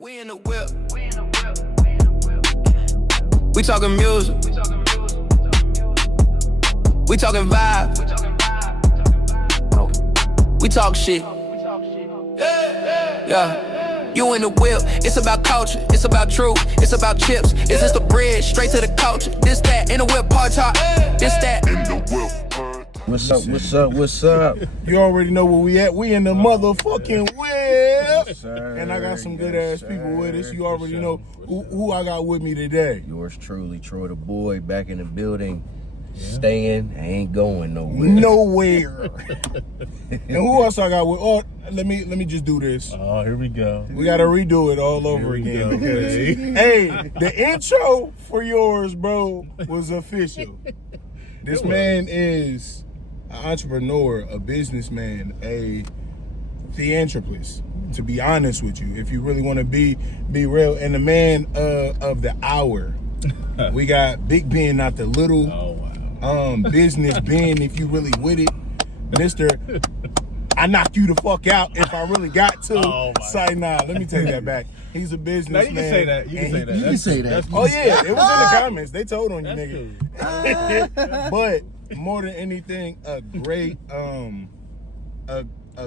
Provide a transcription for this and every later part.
We in the whip. We talking music. We talking vibe. We talk shit. Yeah. You in the whip. It's about culture. It's about truth. It's about chips. Is this the bread? Straight to the culture. This that in the whip part talk. This that in the whip. What's up? What's up? What's up? You already know where we at. We in the motherfucking whip. Yes, sir. And I got some good ass people with us. You already know who I got with me today. Yours truly, Troy the boy, back in the building. Staying, I ain't going nowhere. Nowhere. And who else I got with? Oh, let me just do this. Oh, here we go. We gotta redo it all over again. Because, hey, the intro for yours, bro, was official. This man is an entrepreneur, a businessman, a theatricalist. To be honest with you, if you really want to be real, and the man of the hour, we got Big Ben, not the little. Oh, wow. Business Ben, if you really with it, Mister. I knock you the fuck out if I really got to. Oh, Say nah. Let me take that back. He's a businessman. No, you can say that. You can say that. You can say that. Oh yeah, it was in the comments. They told on you, That's nigga. But more than anything, a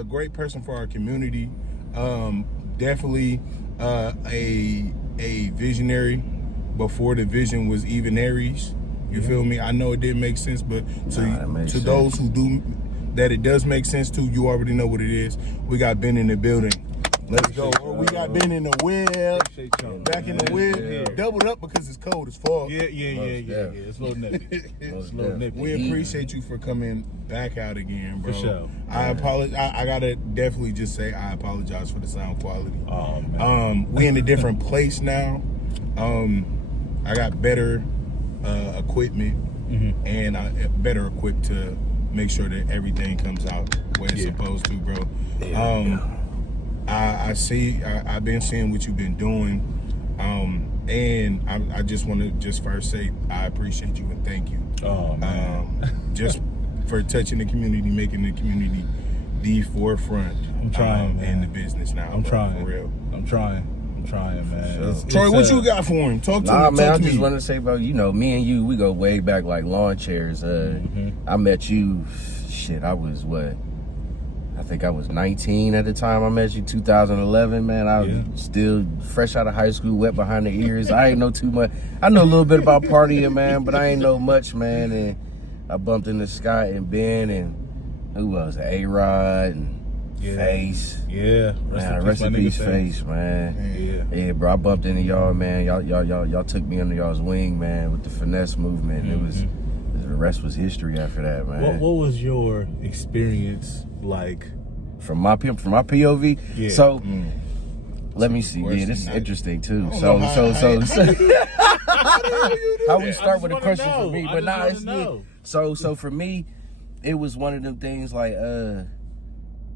great person for our community. Definitely a visionary before the vision was even Aries. You feel me? I know it didn't make sense, but to those who do, that it does make sense to, you already know what it is. We got Ben in the building. Let's go. We got Ben in the whip. Back in the whip. Yeah. Doubled up because it's cold as fuck. Yeah. It's a little nippy. It's a little nippy. We appreciate you for coming back out again, bro. For sure. I apologize. I gotta definitely just say I apologize for the sound quality. Oh, man. We in a different place now. I got better equipment, and I'm better equipped to make sure that everything comes out where it's supposed to, bro. I've been seeing what you've been doing, and I just want to just first say I appreciate you and thank you. Oh, man. Just for touching the community, making the community the forefront. I'm trying, man. in the business now. I'm trying. For real. I'm trying, man. Troy, what you got for him? Talk to Nah, me. man, I Talk to just me. wanted to say, bro, you know, me and you, we go way back like lawn chairs. I met you, I think I was 19 at the time I met you, 2011, man. I was still fresh out of high school, wet behind the ears. I ain't know too much. I know a little bit about partying, man, but I ain't know much, man. And I bumped into Scott and Ben and who else? A-Rod and Face. Yeah. Rest in peace, Face, man. Yeah. Yeah, bro, I bumped into y'all, man. Y'all took me under y'all's wing, man, with the finesse movement. It was the rest was history after that, man. What was your experience like? From my POV? Yeah. So let me see. Yeah, this is interesting too. So how we start with a question for me, but nah, it's good. So for me, it was one of them things like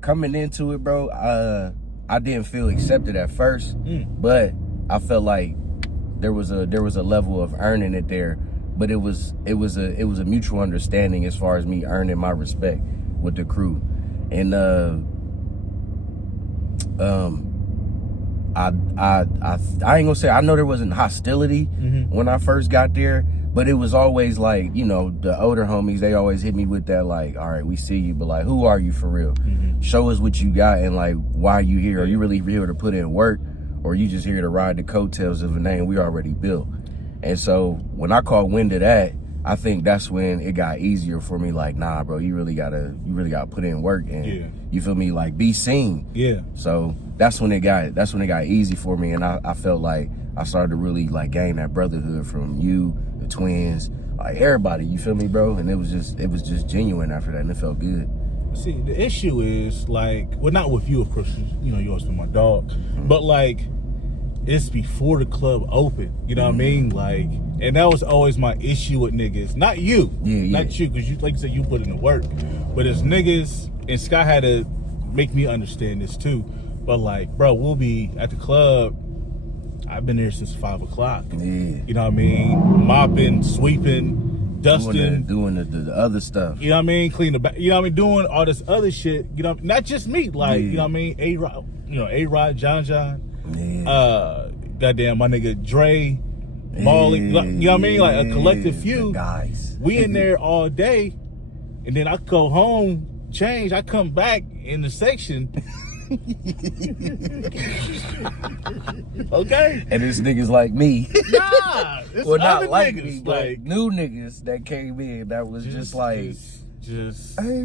coming into it, bro. I didn't feel accepted at first, but I felt like there was a level of earning it there. But it was a mutual understanding as far as me earning my respect with the crew, and I ain't gonna say I know there wasn't hostility when I first got there, but it was always like, you know, the older homies, they always hit me with that like, all right, we see you, but like, who are you for real? Show us what you got and like, why are you here? Are you really here to put in work, or are you just here to ride the coattails of a name we already built? And so when I caught wind of that, I think that's when it got easier for me. Like, nah, bro, you really gotta put in work and you feel me, like be seen. Yeah. So that's when it got easy for me, and I felt like I started to really like gain that brotherhood from you, the twins, like everybody. You feel me, bro? And it was just genuine after that, and it felt good. See, the issue is like, well, not with you, of course. You know, you always been my dog, but like, it's before the club opened, you know what I mean? Like, and that was always my issue with niggas. Not you, not you, because you, like you said, you put in the work. But as niggas, and Scott had to make me understand this too. But like, bro, we'll be at the club. I've been there since 5 o'clock. Yeah. You know what I mean? Mopping, sweeping, dusting, doing the other stuff. You know what I mean? Clean the back. You know what I mean? Doing all this other shit. You know, not just me. Like, you know what I mean? A-Rod, John. Yeah. Goddamn, my nigga Dre, Molly, you know what I mean? Like a collective few. Guys. We in there all day, and then I go home, change, I come back in the section. Okay. And it's niggas like me. Nah, it's Well, other not like niggas, me, but new niggas that came in that was just like, hey, you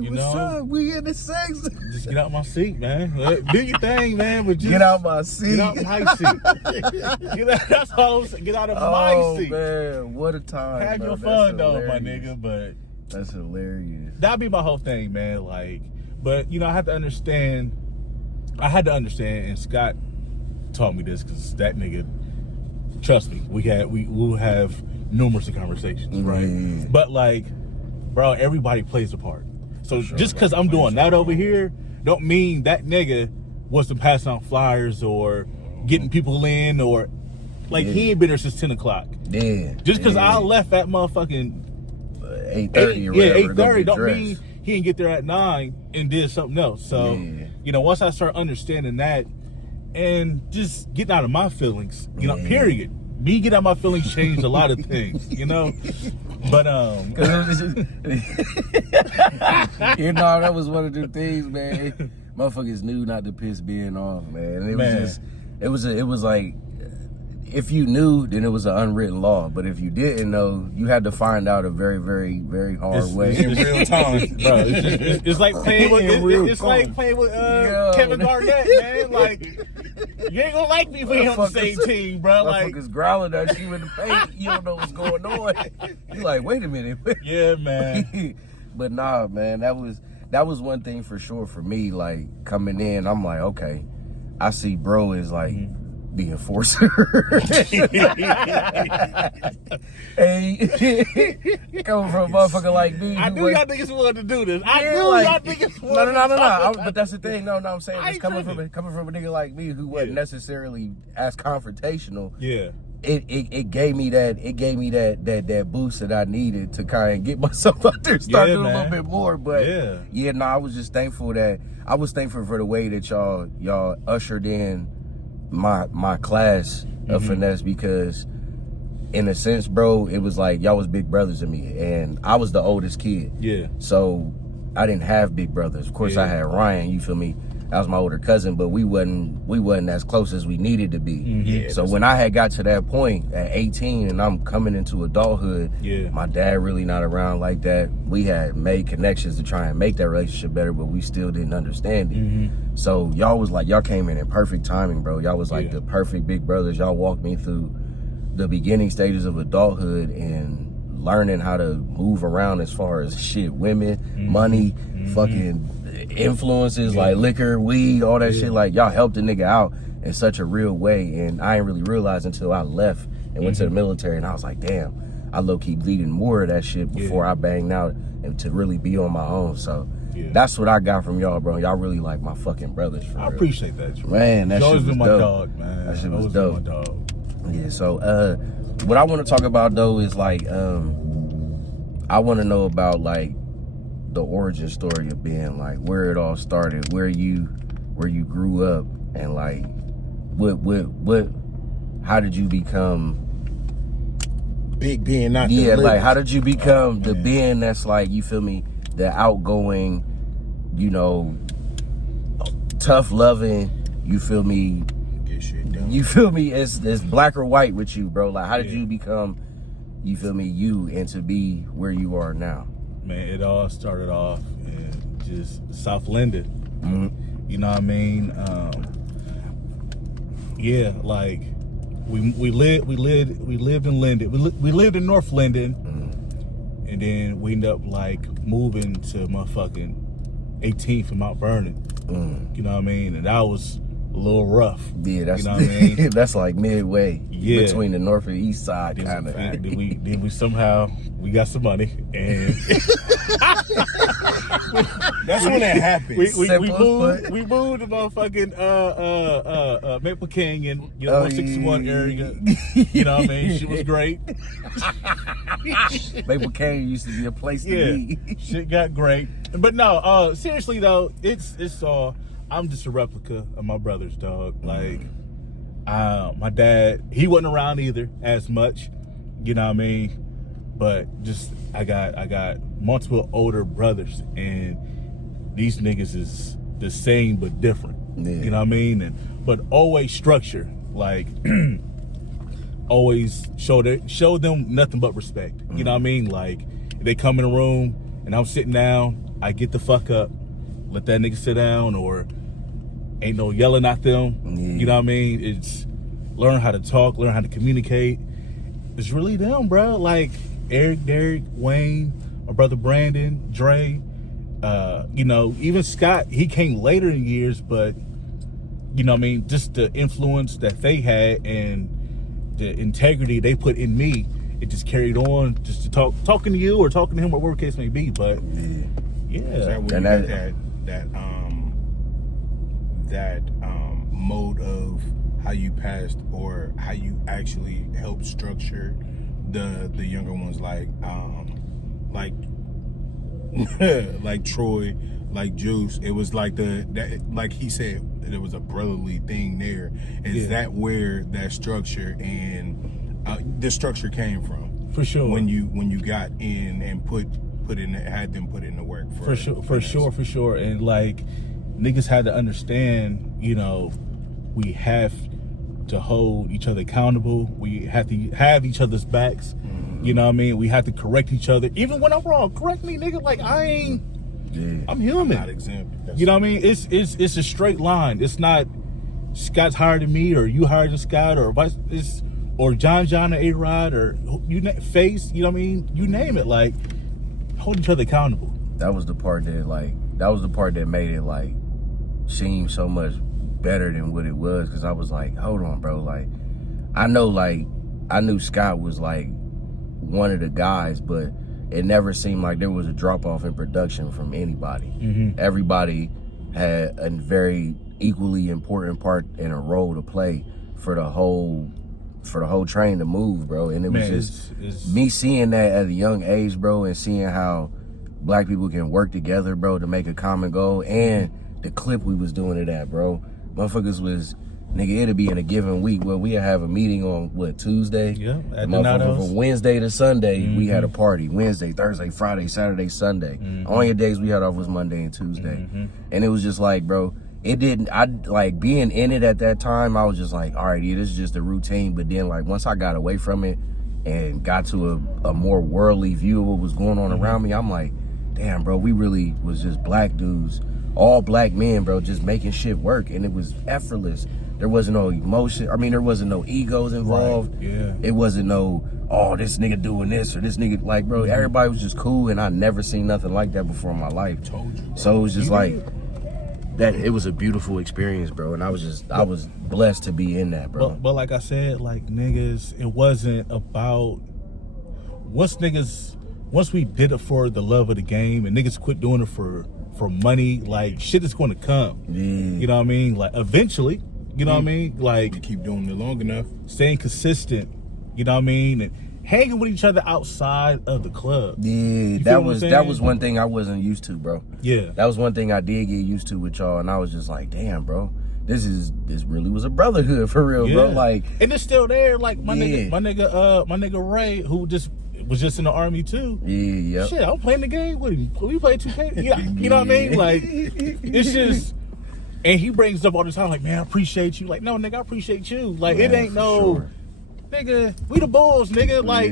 what's know, up? We in the sex. just get out my seat, man. Do your thing, man. But just Get out my seat. Get out my seat. That's all. Get out of my seat. Man, what a time. Have bro. your That's fun, though, my hilarious. nigga. But That's hilarious. that'd be my whole thing, man. Like, but you know, I had to understand, and Scott taught me this because that nigga, trust me, we'll have numerous of conversations, right? Mm. But like, bro, everybody plays a part. So just because I'm doing that over here, don't mean that nigga was to pass out flyers or getting people in or like he ain't been there since 10 o'clock. Yeah. Just because I left that motherfucking 8:30 or whatever. 8:30 don't mean he didn't get there at 9 and did something else. So, you know, once I start understanding that and just getting out of my feelings, you know, period. Me getting out of my feelings changed a lot of things, you know? But, you know, that was one of the things, man. Motherfuckers knew not to piss being off, man. And it was like, if you knew, then it was an unwritten law. But if you didn't know, you had to find out a very, very, very hard way. In real time. bro, it's like playing with, Kevin Garnett, man. Like, you ain't gonna like me if we on the same team, bro. Like, Motherfuckers growling at you in the paint. You don't know what's going on. You like, wait a minute. yeah, man. But nah, man, that was one thing for sure for me. Like, coming in, I'm like, okay, I see bro is like the enforcer. Hey, coming from a motherfucker like me. I knew y'all niggas wanted to do this. I knew like, y'all niggas wanted to No. But that's the thing. No, I'm saying it's coming from a nigga like me who wasn't Yeah. necessarily as confrontational. Yeah. It gave me that boost that I needed to kind of get myself out there, start doing a little bit more. But I was just thankful for the way that y'all ushered in my class of finesse, because in a sense, bro, it was like y'all was big brothers to me, and I was the oldest kid. Yeah. So I didn't have big brothers. Of course, I had Ryan. You feel me? That was my older cousin, but we wasn't as close as we needed to be. Yeah, so when I had got to that point at 18 and I'm coming into adulthood, my dad really not around like that. We had made connections to try and make that relationship better, but we still didn't understand it. So y'all came in perfect timing, bro. Y'all was like the perfect big brothers. Y'all walked me through the beginning stages of adulthood and learning how to move around as far as women, money, fucking influences like liquor, weed, all that shit. Like, y'all helped a nigga out in such a real way, and I didn't really realize until I left and went to the military, and I was like, damn, I low-key needed more of that shit before I banged out and to really be on my own. So that's what I got from y'all, bro. Y'all really like my fucking brothers, for real. I appreciate that, Drew. Man, that shit was been my dope. dog, man. That shit was dope. My dog. Yeah, so what I want to talk about though is like I want to know about like the origin story of being, like, where it all started, where you grew up, and like what how did you become Big being not like how did you become the being that's like, you feel me, the outgoing, you know, tough loving, you feel me, it's black or white with you, bro? Like, how did you become, you feel me, you, and to be where you are now? Man, it all started off in just South Linden. You know what I mean? Like we lived in Linden. We lived in North Linden, and then we ended up like moving to motherfucking 18th and Mount Vernon. You know what I mean? And that was a little rough. Yeah, that's, you know what I mean? That's like midway between the north and east side, kind of. Then we somehow got some money, and that's when it happened. We moved to motherfucking Maple Canyon, 161 area. You know what I mean? She was great. Maple Canyon used to be a place to be. Shit got great. But no, seriously though, it's all, I'm just a replica of my brother's, dog. Like, My dad, he wasn't around either as much, you know what I mean? But just I got multiple older brothers, and these niggas is the same but different. Yeah. You know what I mean? But always structure, like always show them nothing but respect. You know what I mean? Like if they come in a room and I'm sitting down, I get the fuck up, let that nigga sit down, or ain't no yelling at them. You know what I mean? It's learn how to talk, learn how to communicate. It's really them, bro. Like Eric, Derek, Wayne, my brother Brandon, Dre, you know, even Scott, he came later in years, but you know what I mean, just the influence that they had and the integrity they put in me, it just carried on just to talking to you or talking to him or whatever case may be. But yeah. Is that where you get that mode of how you passed or how you actually helped structure the younger ones, like like Troy, like Juice? It was like like he said, there was a brotherly thing there. Is that where that structure and the structure came from? For sure. When you got in and had them put in the work for sure. And like niggas had to understand, you know, we have to hold each other accountable. We have to have each other's backs. You know what I mean? We have to correct each other. Even when I'm wrong, correct me, nigga. Like I ain't. I'm human. I'm not exempt. You know what I mean? It's a straight line. It's not Scott's higher than me or you higher than Scott or vice. Or John or A-Rod or Face. You know what I mean? You name it. Like hold each other accountable. That was the part that made it like seem so much better than what it was, because I was like, hold on, bro. Like I knew Scott was like one of the guys, but it never seemed like there was a drop off in production from anybody. Everybody had a very equally important part and a role to play for the whole train to move, bro. And it was just me seeing that at a young age, bro, and seeing how black people can work together, bro, to make a common goal. And the clip we was doing it at, bro, motherfuckers was, nigga, it'll be in a given week. Well, we'll have a meeting on, Tuesday? Yeah, at motherfucker, from Wednesday to Sunday, we had a party. Wednesday, Thursday, Friday, Saturday, Sunday. Only days we had off was Monday and Tuesday. And it was just like, bro, being in it at that time, I was just like, all right, yeah, this is just a routine. But then, like, once I got away from it and got to a more worldly view of what was going on around me, I'm like, damn, bro, we really was just black dudes, all black men, bro, just making shit work. And it was effortless. There wasn't no emotion. I mean, there wasn't no egos involved. Right. Yeah. It wasn't no, oh, this nigga doing this or this nigga, like, bro, everybody was just cool, and I never seen nothing like that before in my life. Told you, bro. So it was just like that. It was a beautiful experience, bro, and I was blessed to be in that, bro. But like I said, like niggas, it wasn't about once we did it for the love of the game, and niggas quit doing it for money, like shit is going to come. Yeah. You know what I mean? Like eventually. You know what I mean? Like you keep doing it long enough, staying consistent. You know what I mean? And hanging with each other outside of the club. Yeah, that was one thing I wasn't used to, bro. Yeah, that was one thing I did get used to with y'all, and I was just like, damn, bro, this really was a brotherhood for real, bro. Like, and it's still there. Like my nigga Ray, who was just in the army too. Yeah. Shit, I'm playing the game with him. We play 2K. Yeah, you know what I mean? Like, it's just. And he brings up all the time, like, man, I appreciate you. Like, no, nigga, I appreciate you. Like, it ain't no, sure. Nigga, we the Bulls, nigga. Like,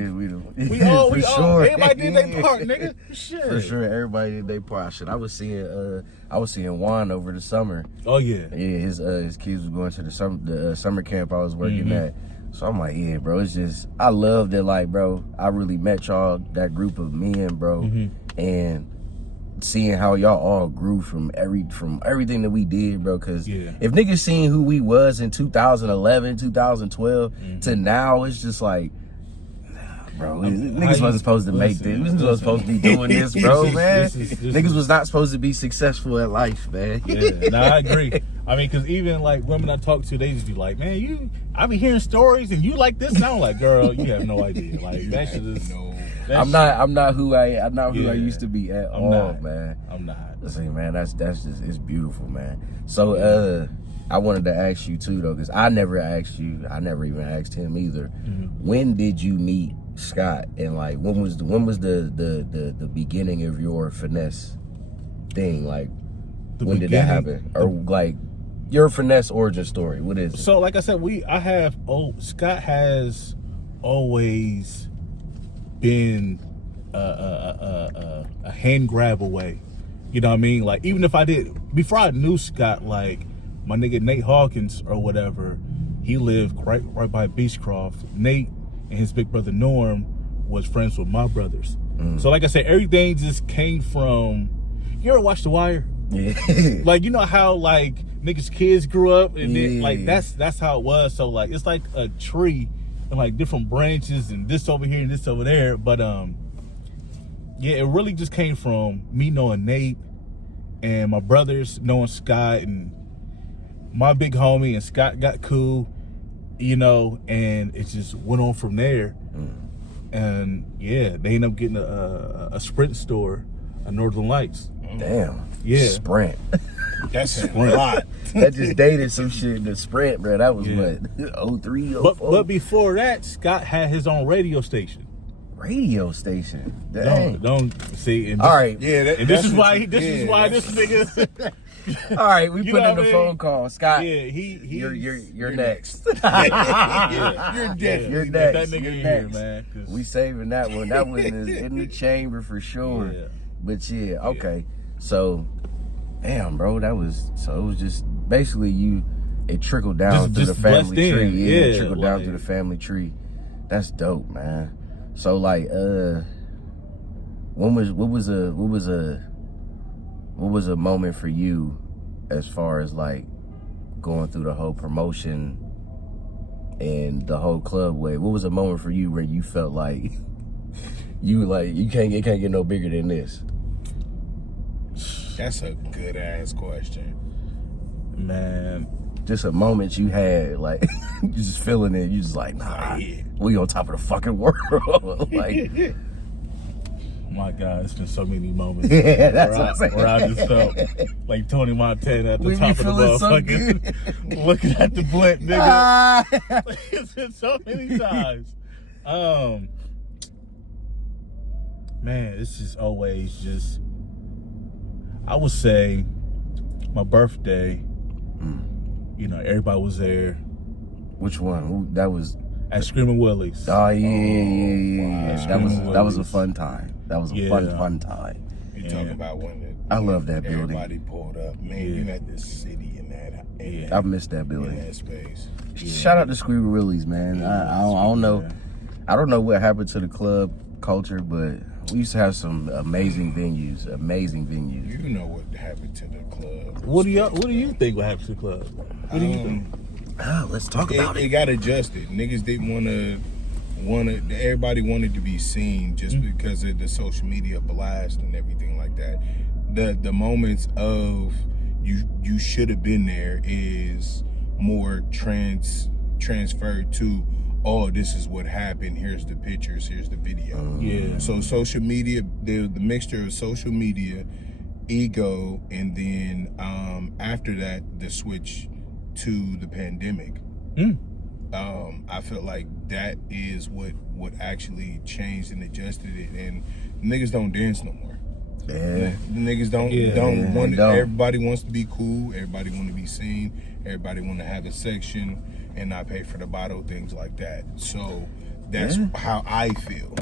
we all, sure. Everybody did their part, nigga. Shit. For sure, everybody did their part. Shit, I was seeing Juan over the summer. Oh yeah. Yeah, his kids was going to the summer camp I was working at. So I'm like, yeah, bro, it's just, I love that, like, bro, I really met y'all, that group of men, bro, and seeing how y'all all grew from everything that we did, bro. Because if niggas seen who we was in 2011, 2012 to now, it's just like, bro, niggas wasn't supposed to make this. Niggas wasn't supposed to be doing this, bro, man. Niggas was not supposed to be successful at life, man. Yeah, no, I agree. I mean, because even like women I talk to, they just be like, man, I be hearing stories and you like this, and I'm like, girl, you have no idea. Like that shit is. I'm not who I used to be at all, man. I'm not. See, man, that's just, it's beautiful, man. So I wanted to ask you too though, because I never asked you. I never even asked him either. When did you meet Scott, and like when was the beginning of your finesse thing? Like when did that happen, or like your finesse origin story? What is it? So like I said, Scott has always been a hand grab away. You know what I mean? Like, even if before I knew Scott, like, my nigga Nate Hawkins or whatever, he lived right by Beechcroft. Nate and his big brother Norm was friends with my brothers. So like I said, everything just came from, you ever watch The Wire? Yeah. Like, you know how, like, niggas' kids grew up, and then, like, that's how it was. So, like, it's like a tree, and, like, different branches, and this over here and this over there. But, yeah, it really just came from me knowing Nate and my brothers knowing Scott, and my big homie and Scott got cool, you know, and it just went on from there. And yeah, they ended up getting a Sprint store, a Northern Lights. Damn. Yeah. Sprint. That's a lot. That just dated some shit. The Sprint, bro. That was what, 03, 04? But before that, Scott had his own radio station. Radio station. Dang. Don't see. And All right. Yeah, this is why this nigga. All right, we You put know in what the I phone mean? call. Scott, Yeah, you're next. You're You're definitely next. That nigga You're here, next. man. 'Cause- We saving that one. That one is in the chamber for sure. Yeah. But yeah, okay. So, damn, bro, it was just basically it trickled down to the Just family blessed tree. in. Yeah, Yeah, it trickled down like- to the family tree. That's dope, man. So like, what was a moment for you as far as like going through the whole promotion and the whole club way? What was a moment for you where you felt like it can't get no bigger than this? That's a good ass question. Man, Just a moment you had, like you just feeling it. You just like, nah, we on top of the fucking world. Like, my God, it's been so many moments. yeah, that's what I'm saying. Where I just felt like Tony Montana at the We be top of the feeling so motherfucker, looking at the blimp, nigga. Ah. It's been so many times. Man, it's just always just, I would say, my birthday. You know, everybody was there. Which one? That was At Screaming Willie's. Oh yeah. That was a fun time. That was a Yeah. fun time. You talk about when I love that building. everybody pulled up. Man, you had the city in that. Yeah. I missed that In building. that space. Shout out to Squeaky Willie's, man. I don't know. I don't know what happened to the club culture, but we used to have some amazing venues. You know what happened to the club. What do you think would happen to the club? What do you think? Let's talk about It it. got adjusted. Niggas didn't want to. Everybody wanted to be seen just because of the social media blast and everything like that. The moments of you should have been there is more transferred to, oh, this is what happened. Here's the pictures. Here's the video. Yeah. So social media, the mixture of social media, ego, and then after that, the switch to the pandemic. I feel like that is what actually changed and adjusted it, and niggas don't dance no more. Yeah. The niggas don't want. Everybody wants to be cool. Everybody want to be seen. Everybody want to have a section and not pay for the bottle, things like that. So that's how I feel.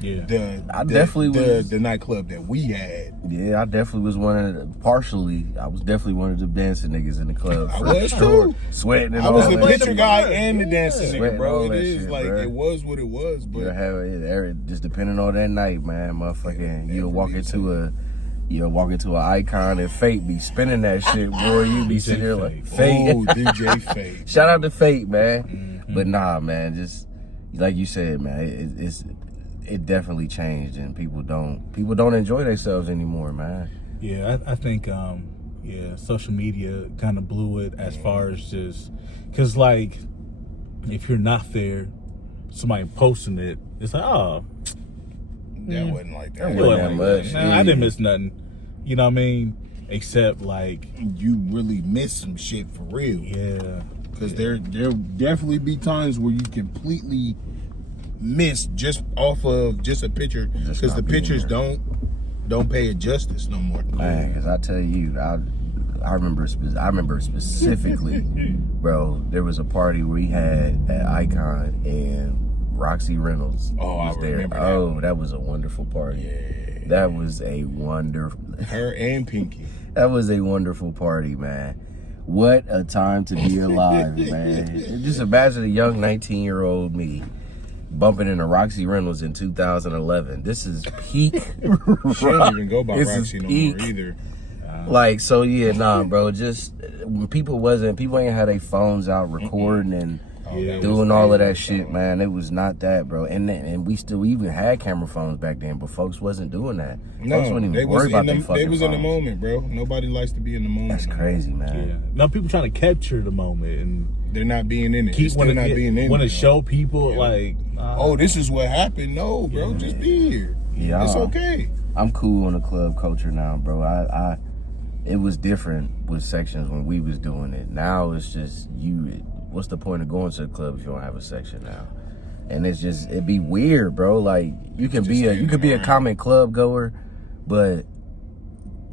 Yeah. The nightclub that we had. Yeah, I definitely was I was definitely one of the dancing niggas in the club. I was too. Sweating and I all was the that picture shit. guy and the dancing nigga, Sweating bro. all It that is shit, like bro. it was what it was, but You have it just depending on that night, man. Motherfucking, you'll walk into an icon and Fate be spinning that shit, boy. You be sitting there like Fate. oh, DJ Fate. Shout out to Fate, man. But nah, man, just like you said, man, it definitely changed, and people don't enjoy themselves anymore, man. Yeah, I think social media kind of blew it as far as just, cause like if you're not there, somebody posting it, it's like, oh, That wasn't like that. That wasn't that much. Man, I didn't miss nothing. You know what I mean? except like you really miss some shit for real. Yeah. Because there'll definitely be times where you completely miss just off of just a picture, because the pictures don't pay it justice no more. Man, because I tell you, I remember specifically, bro. There was a party we had at Icon and Roxy Reynolds was there. Remember that. That was a wonderful party. Yeah. That was a wonderful. Her and Pinky. That was a wonderful party, man. What a time to be alive, man. Just imagine a young 19-year-old me bumping into Roxy Reynolds in 2011. This is peak. She don't even go by This Roxy is no peak. more either. Like, so yeah, nah, bro. Just when people ain't had their phones out recording and doing all of that shit, man. It was not that, bro. And we still even had camera phones back then, but folks wasn't doing that. No, folks wasn't they even was worried about in their the, fucking they was in the phones. moment, bro. Nobody likes to be in the moment. That's crazy, man. Yeah. Now people trying to capture the moment and They're not being in it. keep They're not being in it. want to you know? show people like, Oh, this is what happened. No, bro, just be here. Yeah. It's okay. I'm cool on the club culture now, bro. It was different with sections when we was doing it. Now it's just what's the point of going to the club if you don't have a section now? And it'd be weird, bro. Like you could be a common club goer, but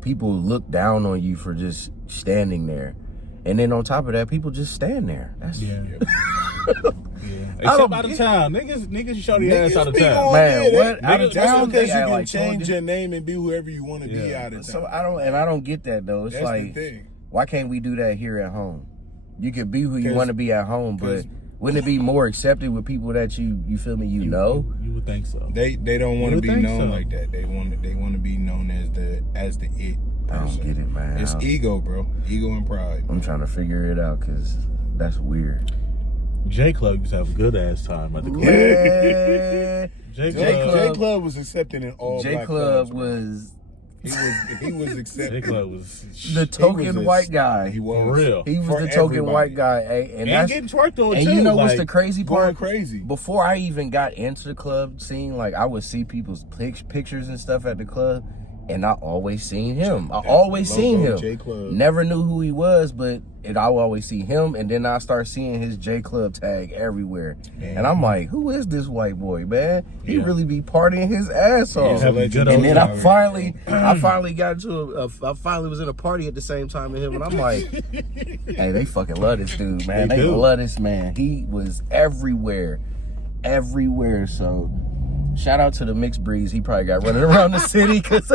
people look down on you for just standing there. And then on top of that, people just stand there. That's Except out of town, niggas show their ass out of town. Man, what? Out of town, because you act can like change your name and be whoever you want to be out of town. So I don't get that though. It's That's like, the thing. why can't we do that here at home? You can be who you want to be at home, but 'cause- wouldn't it be more accepted with people that you feel me? You know, You would think so. They don't want to would be think known so. like that. They want to be known as the it. I don't get it, man. It's ego, bro. Ego and pride. I'm trying to figure it out because that's weird. J Club used to have a good ass time at the club. Yeah. J Club was accepted in all J black Club clubs, bro. was he was J accepted. Club was the token white guy. He was for real. He was for the token everybody. white guy, and that's getting twerked on and too. you know what's like, the crazy going part? crazy. Before I even got into the club scene, like I would see people's pictures and stuff at the club, and I always seen him. I always seen him. J Club. Never knew who he was, but I would always see him, and then I start seeing his J Club tag everywhere, and I'm like, who is this white boy, man? He really be partying his ass off. a legend. And then I Time. finally got into I finally was in a party at the same time as him, and I'm like, hey, they fucking love this dude, man. They They do. love this man. He was everywhere. So shout out to the mixed breeds. He probably got running around the city because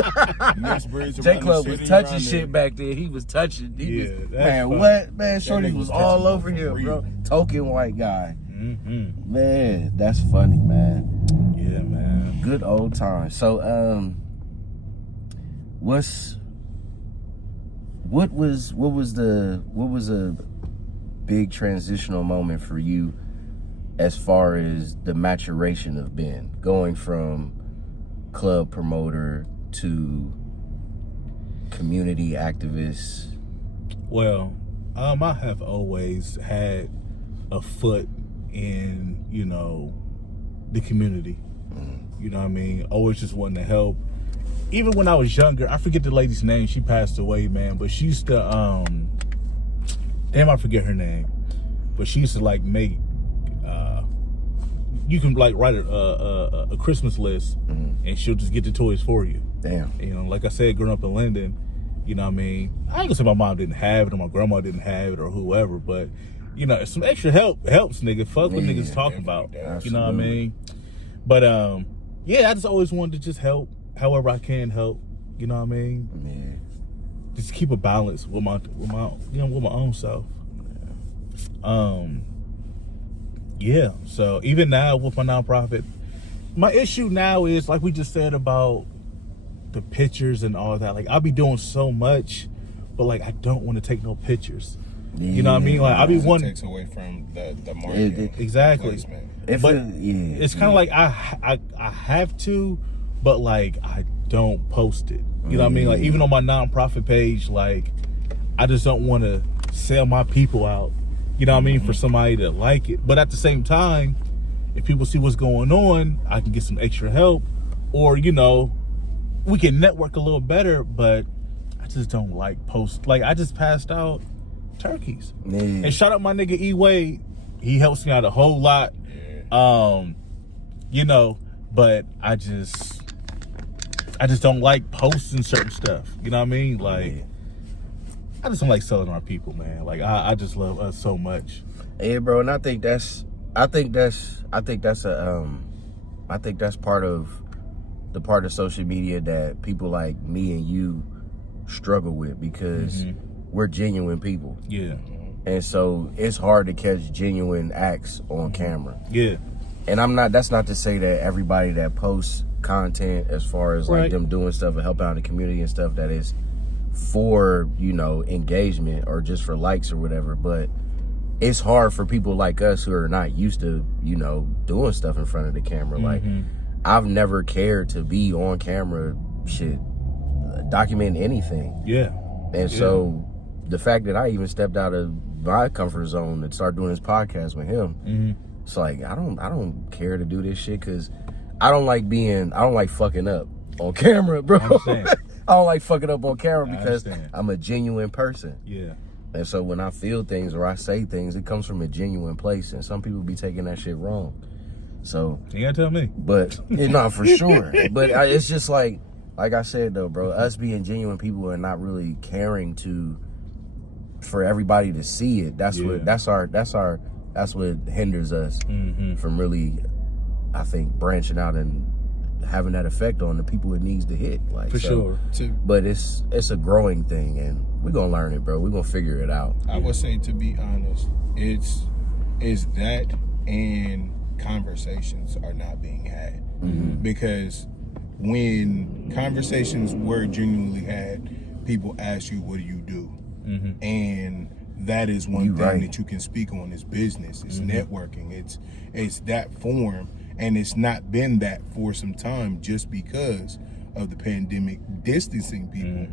J Club was touching shit back then. He was touching. He was, that's man, fun. what? Man, Shorty nigga was was all touching over for him, real. bro. Token white guy. Mm-hmm. Man, that's funny, man. Yeah, man. Good old times. So, what was a big transitional moment for you as far as the maturation of Ben, going from club promoter to community activist? Well, I have always had a foot in, the community. You know what I mean? Always just wanting to help. Even when I was younger, I forget the lady's name. She passed away, man. But she used to, damn, I forget her name. But she used to like make, you can like write a Christmas list, and she'll just get the toys for you. Damn. Like I said, growing up in Linden, you know what I mean? I ain't gonna say my mom didn't have it or my grandma didn't have it or whoever, but some extra help helps, nigga. Fuck what niggas talk about. Absolutely. You know what I mean? But yeah, I just always wanted to just help however I can help. You know what I mean? Yeah. Just keep a balance with my own self. Yeah. So even now with my nonprofit, my issue now is like we just said about the pictures and all that. Like I'll be doing so much, but like I don't want to take no pictures. You know what I mean? Like I'll be It one takes away from the market. exactly. placement. But it's kind of like I have to, but like I don't post it. You know what I mean? Like even on my nonprofit page, like I just don't want to sell my people out. You know what I mean? For somebody to like it. But at the same time, if people see what's going on, I can get some extra help, or we can network a little better. But just don't like post. Like, I just passed out turkeys. Yeah. And shout out my nigga E Wade. He helps me out a whole lot. You know, but I just don't like posting certain stuff. You know what I mean? Like, I just don't like selling our people, man. Like, I just love us so much. Yeah, bro, and I think that's part of social media that people like me and you struggle with, because we're genuine people. Yeah. And so it's hard to catch genuine acts on camera. Yeah. And that's not to say that everybody that posts content as far as like them doing stuff and helping out the community and stuff, that is for, you know, engagement or just for likes or whatever. But it's hard for people like us who are not used to, you know, doing stuff in front of the camera. Like, I've never cared to be on camera, document anything. Yeah. And so the fact that I even stepped out of my comfort zone and started doing this podcast with him, it's like, I don't care to do this shit, because I don't like fucking up on camera, bro. I don't like fucking up on camera because I'm a genuine person. Yeah. And so when I feel things or I say things, it comes from a genuine place, and some people be taking that shit wrong. So you gotta tell me. But not for sure. But it's just like I said though, bro, us being genuine people and not really caring for everybody to see it. That's what hinders us from really, I think, branching out and having that effect on the people it needs to hit. Like, for sure. But it's a growing thing, and we're gonna learn it, bro. We're gonna figure it out. I would say, to be honest, it's that, and conversations are not being had. Because when conversations were genuinely had, people ask you, what do you do? And that is one thing that you can speak on, is business, it's networking, it's that form. And it's not been that for some time, just because of the pandemic distancing people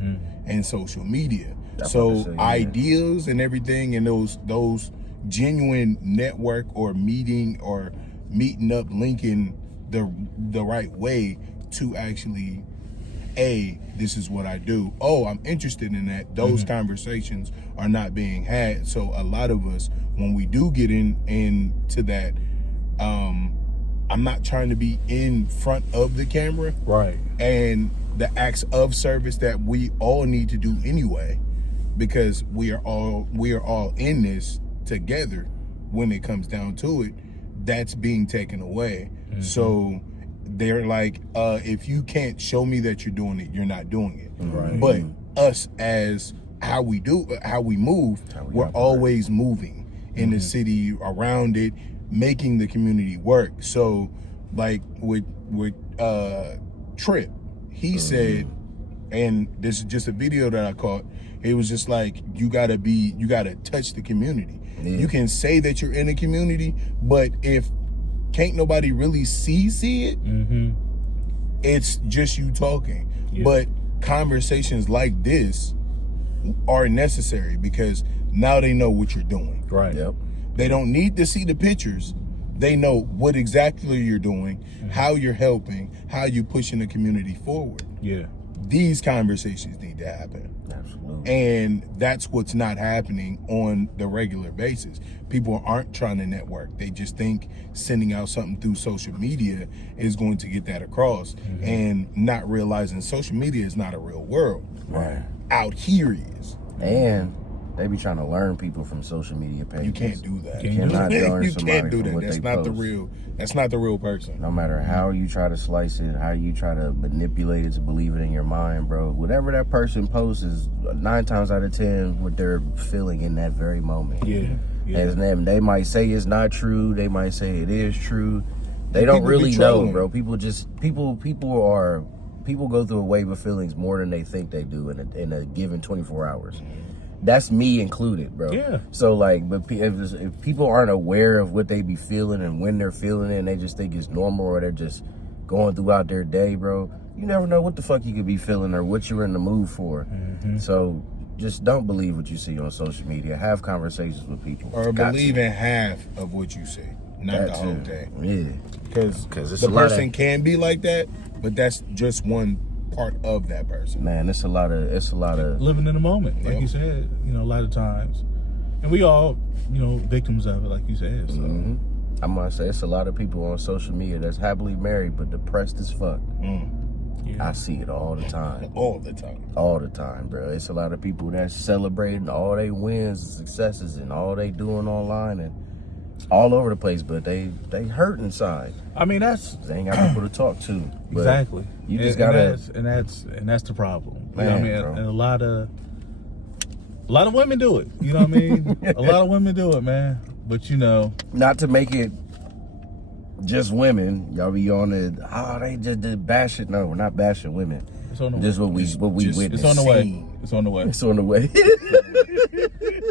and social media. So ideas and everything, and those genuine network or meeting up, linking the right way to actually, this is what I do. Oh, I'm interested in that. Those conversations are not being had. So a lot of us, when we do get into that, I'm not trying to be in front of the camera. Right. And the acts of service that we all need to do anyway, because we are all in this together when it comes down to it, that's being taken away. So they're like, if you can't show me that you're doing it, you're not doing it. Right. But us, as how we move, we're always moving in the city, around it, making the community work. So like with Trip, he said, and this is just a video that I caught, it was just like, you gotta touch the community. You can say that you're in a community, but if can't nobody really see it, it's just you talking. But conversations like this are necessary, because now they know what you're doing. Right. Yep. They don't need to see the pictures. They know what exactly you're doing, how you're helping, how you're pushing the community forward. Yeah. These conversations need to happen. Absolutely. And that's what's not happening on the regular basis. People aren't trying to network. They just think sending out something through social media is going to get that across, and not realizing social media is not a real world. Right. Out here is. And they be trying to learn people from social media pages. You can't do that. You cannot learn You somebody can't do from that. what That's they not the post. real. That's not the real person. No matter how you try to slice it, how you try to manipulate it to believe it in your mind, bro. Whatever that person posts is 9 times out of 10 what they're feeling in that very moment. Yeah. And then they might say it's not true. They might say it is true. They don't People really be know, trolling. bro. People go through a wave of feelings more than they think they do in a given 24 hours. That's me included, bro. Yeah. So like, but if people aren't aware of what they be feeling and when they're feeling it, and they just think it's normal, or they're just going throughout their day, bro, you never know what the fuck you could be feeling or what you're in the mood for. So just don't believe what you see on social media. Have conversations with people. Or Got believe to. in half of what you say, not That the whole too. thing. Yeah. Because it's the a lot person of- can be like that, but that's just one part of that person. Man, it's a lot of living in the moment, like Yep. you said. You know, a lot of times, and we all, you know, victims of it, like you said. So. I'm gonna say it's a lot of people on social media that's happily married but depressed as fuck. Yeah. I see it all the time. All the time. All the time, bro. It's a lot of people that's celebrating all they wins and successes and all they doing online and all over the place, but they hurt inside. I mean, that's They ain't got people to talk to. But exactly. You just and gotta. that's the problem. You Man, know what I mean? bro. And a lot of women do it. You know what I mean? A lot of women do it, man. But you know, Not to make it just women. Y'all be on it. Oh, they just did bash it. No, we're not bashing women. it's on the Just way. what we just- witnessed. It's on the way. Scene. It's on the way. It's on the way.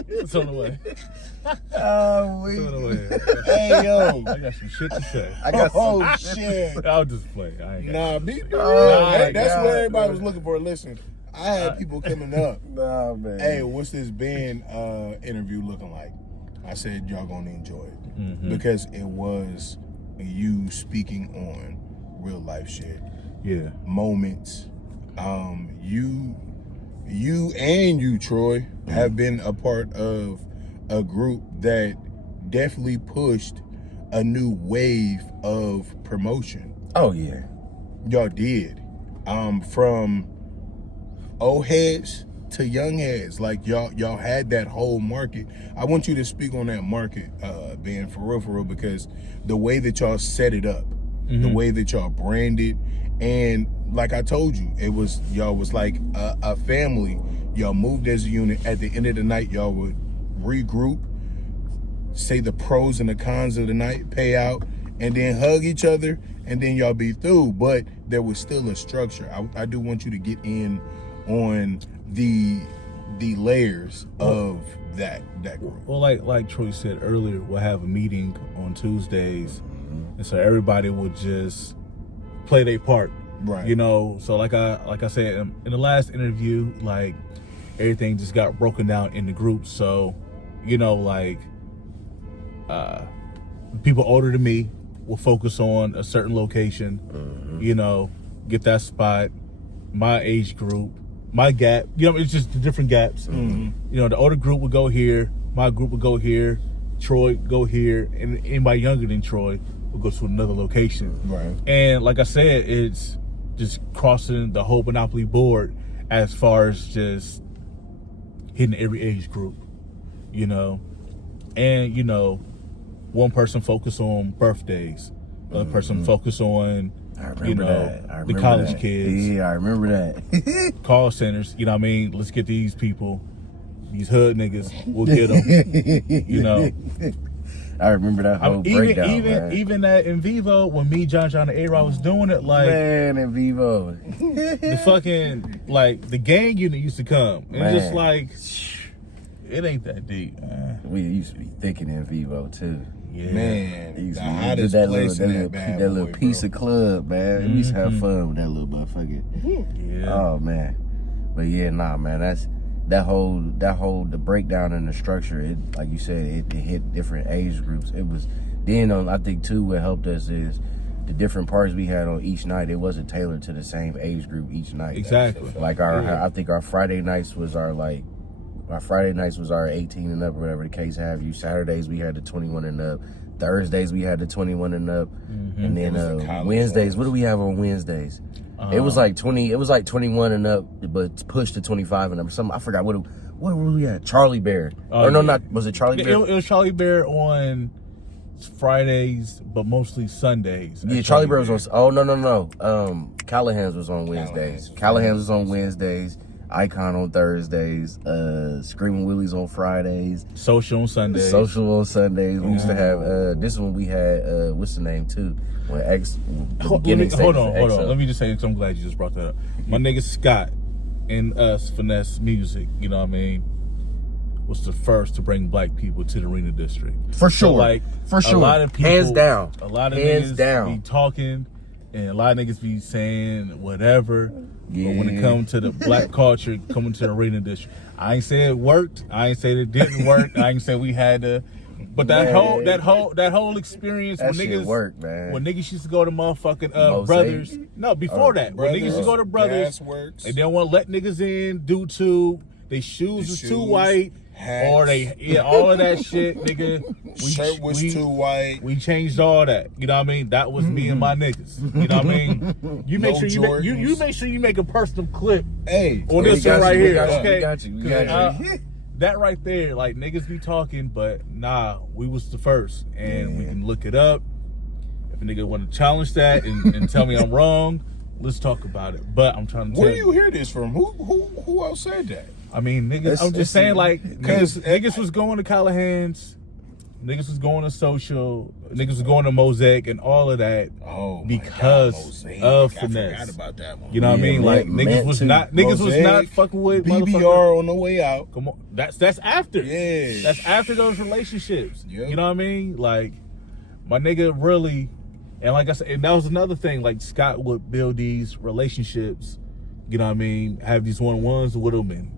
It's on the way. Oh, It's on the way. Hey, yo. I got some shit to say. I got Oh, some shit. I'll just play. I ain't got Nah, be Oh, my that's God, what everybody bro. was looking for. Listen, I had people coming up. Nah, man. Hey, what's this band interview looking like? I said y'all gonna enjoy it because it was you speaking on real life shit, Yeah. moments. You and you, Troy, have been a part of a group that definitely pushed a new wave of promotion. Oh yeah. Y'all did. From old heads to young heads. Like y'all had that whole market. I want you to speak on that market, Ben, for real, because the way that y'all set it up, the way that y'all branded, and like I told you, y'all was like a family. Y'all moved as a unit. At the end of the night, y'all would regroup, say the pros and the cons of the night, pay out, and then hug each other, and then y'all be through. But there was still a structure. I do want you to get in on the layers of that group. Well, like Troy said earlier, we'll have a meeting on Tuesdays, and so everybody will just play their part. Right. You know, so like I said in the last interview, like everything just got broken down in the groups. So, you know, like people older than me will focus on a certain location, you know, get that spot, my age group, my gap, you know, it's just the different gaps. You know, the older group will go here, my group will go here, Troy go here, and anybody younger than Troy will go to another location. Right. And like I said, it's just crossing the whole Monopoly board as far as just hitting every age group, you know. And, you know, one person focus on birthdays, another person focus on, I remember you know, that. I the remember college that. kids, Yeah, I remember that. call centers, you know what I mean? Let's get these people, these hood niggas, we'll get them, you know. I remember that whole breakdown, man. Even that in Vivo, when me, John, and A-Rod was doing it, like, Man, in Vivo. the fucking, like, the gang unit used to come. And Man. just like, it ain't that deep, man. We used to be thinking in Vivo, too. Yeah. Man, He used the to be- hottest that place in little, that bad that little boy, piece bro. of club, man. We used to have fun with that little motherfucker. Yeah. Oh man, but yeah, nah, man. That's the breakdown in the structure. It, like you said, it hit different age groups. It was then I think too what helped us is the different parts we had on each night. It wasn't tailored to the same age group each night. Exactly. Like I think our Friday nights was our 18 and up, or whatever the case have you. Saturdays we had the 21 and up. Thursdays we had the 21 and up, and then It was the college Wednesdays. ones. What do we have on Wednesdays? It was like 20. It was like 21 and up, but pushed to 25 and up. Some I forgot what were we at? Charlie Bear. Oh, No, yeah. not was it Charlie Bear? It was Charlie Bear on Fridays, but mostly Sundays. Yeah, Charlie Bear was on. Oh no. Callahan's was on Wednesdays. Callahan's was on Wednesdays. Icon on Thursdays. Screaming Willie's on Fridays. Social on Sundays. Social on Sundays. We used to have this one. We had what's the name too? When Hold on. Let me just say, because I'm glad you just brought that up. My nigga Scott and us, Finesse Music, you know what I mean, was the first to bring black people to the Arena District. For sure. So, like, For sure. A lot of people, Hands down. A lot of Hands niggas down. be talking, and a lot of niggas be saying whatever. Yeah. But when it comes to the black culture coming to the Arena District, I ain't say it worked. I ain't say it didn't work. I ain't say we had to But that whole experience that when shit niggas work, man. when niggas used to go to motherfucking Mosaic? Brothers. No, before that. When Brothers, niggas used to go to Brothers Gasworks. and they don't want to let niggas in due to their shoes was too shoes, white. hats. Or all of that shit, nigga. Shirt was too white. We changed all that. You know what I mean? That was me and my niggas. You know what I mean? You make No sure you make sure you make a personal clip Hey, on this one right here. Okay, We got you. that right there, like niggas be talking, but nah, we was the first, and we can look it up. If a nigga want to challenge that and tell me I'm wrong, let's talk about it. But I'm trying to where tell do you hear this from? Who else said that? I mean, niggas. I'm just saying, like, niggas was going to Callahan's, niggas was going to Social, niggas was going to Mosaic, and all of that. Oh, because of finesse. I forgot about that one. You know what I mean? Like niggas was not fucking with BBR on the way out. Come on, that's after. Yeah, that's after those relationships. Yep. You know what I mean? Like my nigga really, and like I said, and that was another thing. Like Scott would build these relationships. You know what I mean? Have these one-on-ones with them, and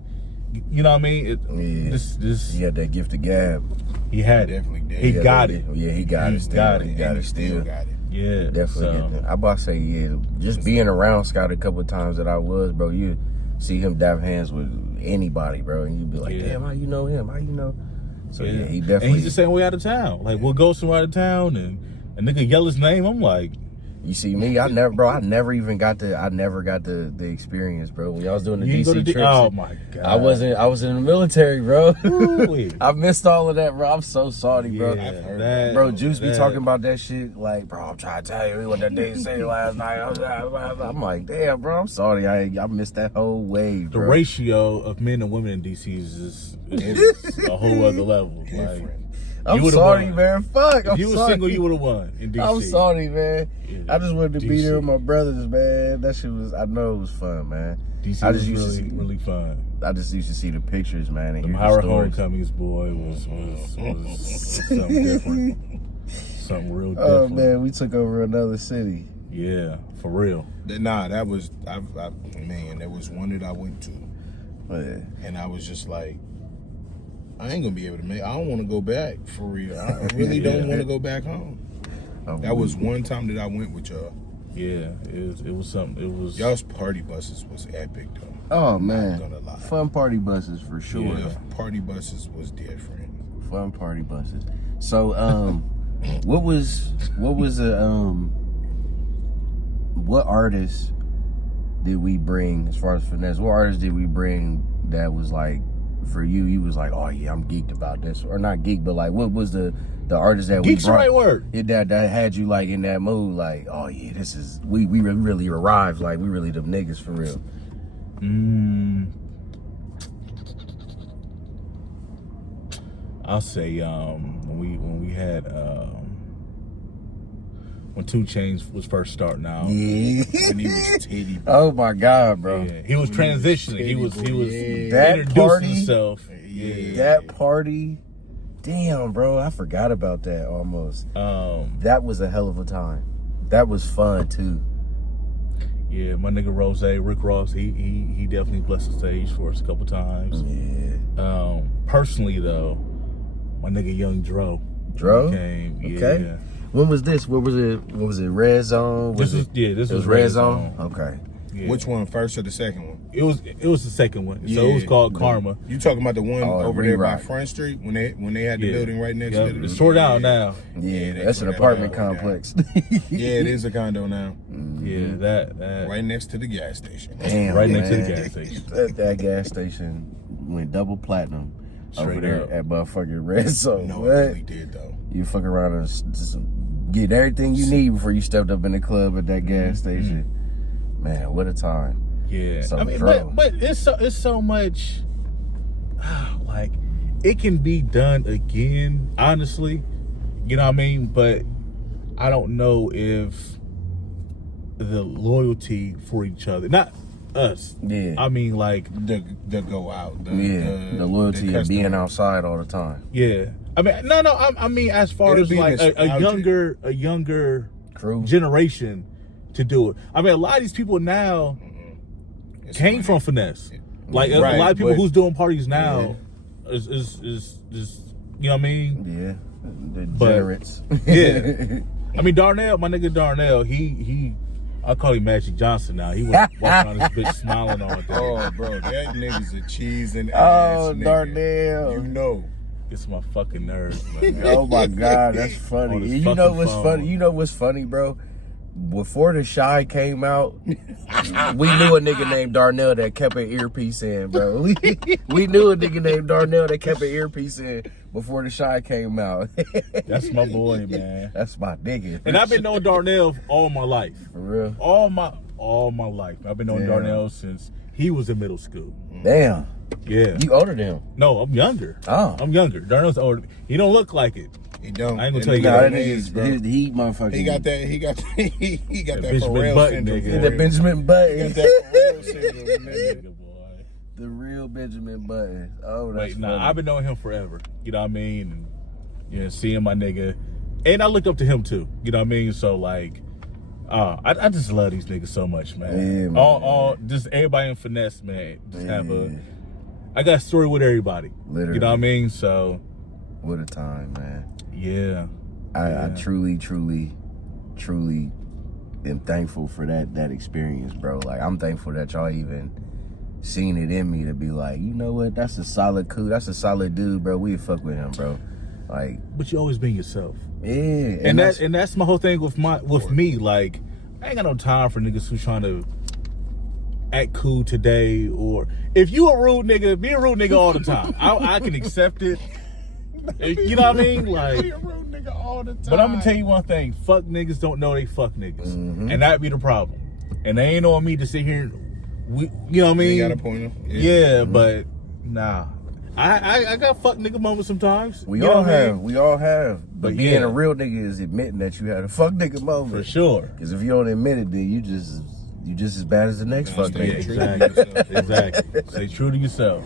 you know what I mean? This he had that gift of gab. He had it. Definitely did. He got it. Yeah, he got it. Still. Got it. He got it still. Got it. Yeah, Definitely. I about to say, yeah, just being around Scott a couple of times that I was, bro, you see him dab hands with anybody, bro, and you'd be like, damn, how you know him? How you know? So yeah, he definitely. And he's the same way out of town. Like we'll go somewhere out of town and a nigga yell his name. I'm like, you see me? I never got the experience, bro. When y'all was doing the you DC trips, oh my god, I was in the military, bro. Ooh, I missed all of that, bro. I'm so sorry, bro. Yeah, Bro, Juice be talking about that shit, like, bro, I'm trying to tell you what that day said last night. I'm like, damn, bro, I'm sorry. I missed that whole wave, the bro. ratio of men and women in DC is a whole other level. Like, I'm sorry, won. man. Fuck. If you were single, you would have won in DC. I'm sorry, man. Yeah, I just wanted to be there with my brothers, man. That shit was, I know it was fun, man. DC I was just used really, really fun. I just used to see the pictures, man, and The hear the Howard stories. Homecomings, boy, was something different. Something real different. Oh, man, we took over another city. Yeah, for real. Nah, that was, man, there was one that I went to. Yeah. And I was just like, I ain't gonna be able to make. I don't want to go back for real. I really don't want to go back home. That was one time that I went with y'all. Yeah, it was something. It was Y'all's party buses was epic though. Oh I'm man, not gonna lie. fun party buses for sure. Yeah, party buses was different. Fun party buses. So, what was what artists did we bring as far as finesse? What artists did we bring that was like? For you was like, oh yeah, I'm geeked about this, or not geeked, but like, what was the artist that geek's we brought? The right word. That had you like in that mood, like, oh yeah, this is we really arrived, like we really them niggas for real. I'll say when we had when 2 Chainz was first starting out. Yeah, And he was titty. oh my god, bro. Yeah, he was transitioning. He was That introducing party, himself. Yeah. that party. Damn, bro, I forgot about that almost. That was a hell of a time. That was fun too. Yeah, my nigga Rose, Rick Ross, he definitely blessed the stage for us a couple times. Yeah. Personally though, my nigga Young Dro came. Okay. Yeah. When was this? What was it? What was it? Red Zone? This was Red Zone. Okay. Yeah. Which one, first or the second one? It was the second one. So it was called Karma. You talking about the one over there by Re-Rock. Front Street when they had the building right next to it? It's tore down now. Yeah, they that's an tore that apartment down. complex. Yeah, it is a condo now. Yeah, that Right next to the gas station. Damn, right next to the man. gas station. That gas station went double platinum over Straight there up. at motherfucking Red Zone. No, What? it really did though. You fuck around and just get everything you need before you stepped up in the club at that gas station. Man, what a time. Yeah, So, I mean, bro. but it's so much. Like, it can be done again, honestly. You know what I mean? But I don't know if the loyalty for each other, not us. Yeah. I mean, like, The go out. The loyalty of being customer. outside all the time. yeah. I mean, no. I mean, as far It'll as be like a nostalgic. younger Crew. generation to do it. I mean, a lot of these people now came from finesse. Like a Right, lot of people but- who's doing parties now is you know what I mean? Yeah. Degenerates. Yeah. I mean, Darnell, my nigga Darnell, he I call him Magic Johnson now. He was walking on this bitch smiling all day. Oh, bro, that nigga's a cheese and ass Oh, nigga. Darnell. You know. It's my fucking nerves, man. Oh my God, that's funny. On his You know fucking what's phone. funny? You know what's funny, bro? Before the Shy came out, we knew a nigga named Darnell that kept an earpiece in, bro. We knew a nigga named Darnell that kept an earpiece in before the Shy came out. That's my boy, man. That's my nigga. And I've been knowing Darnell all my life. For real. All my life. I've been knowing Damn. Darnell since he was in middle school. Damn. Yeah. You older than him. No, I'm younger. Oh. I'm younger. Darnell's older. He don't look like it. He don't. I ain't gonna That tell you nigga Nah, that don't nigga's age, bro. his heat motherfucker. He got that. He got that Benjamin Pharrell Button, syndrome. nigga. The Benjamin He Button. got that Pharrell syndrome, nigga. Nigga, boy. The real Benjamin Button. Oh, that's Wait, nah, funny. I've been knowing him forever. You know what I mean? And, you know, seeing my nigga. And I looked up to him too. You know what I mean? So like, I just love these niggas so much, man. Yeah, man. All just everybody in finesse, man. Just have Yeah. I got a story with everybody. Literally. You know what I mean? So What a time, man. yeah. I truly am thankful for that experience, bro. Like, I'm thankful that y'all even seen it in me to be like, you know what? That's a solid that's a solid dude, bro. We fuck with him, bro. Like, But you always being yourself. yeah. And that's my whole thing with me. Like, I ain't got no time for niggas who's trying to act cool today, or if you a rude nigga, be a rude nigga all the time. I can accept it. You know what I mean? Like, He a rude nigga all the time. but I'm gonna tell you one thing: fuck niggas don't know they fuck niggas, Mm-hmm. and that be the problem. And they ain't on me to sit here. You know what I mean? You got a point. Yeah, but nah. I got fuck nigga moments sometimes. We You know all what I have. mean? We all have. But But being yeah. a real nigga is admitting that you had a fuck nigga moment. For sure. Because if you don't admit it, then you just as bad as the next Nah, fuck stay nigga. true to Exactly. yourself. Exactly. Stay true to yourself.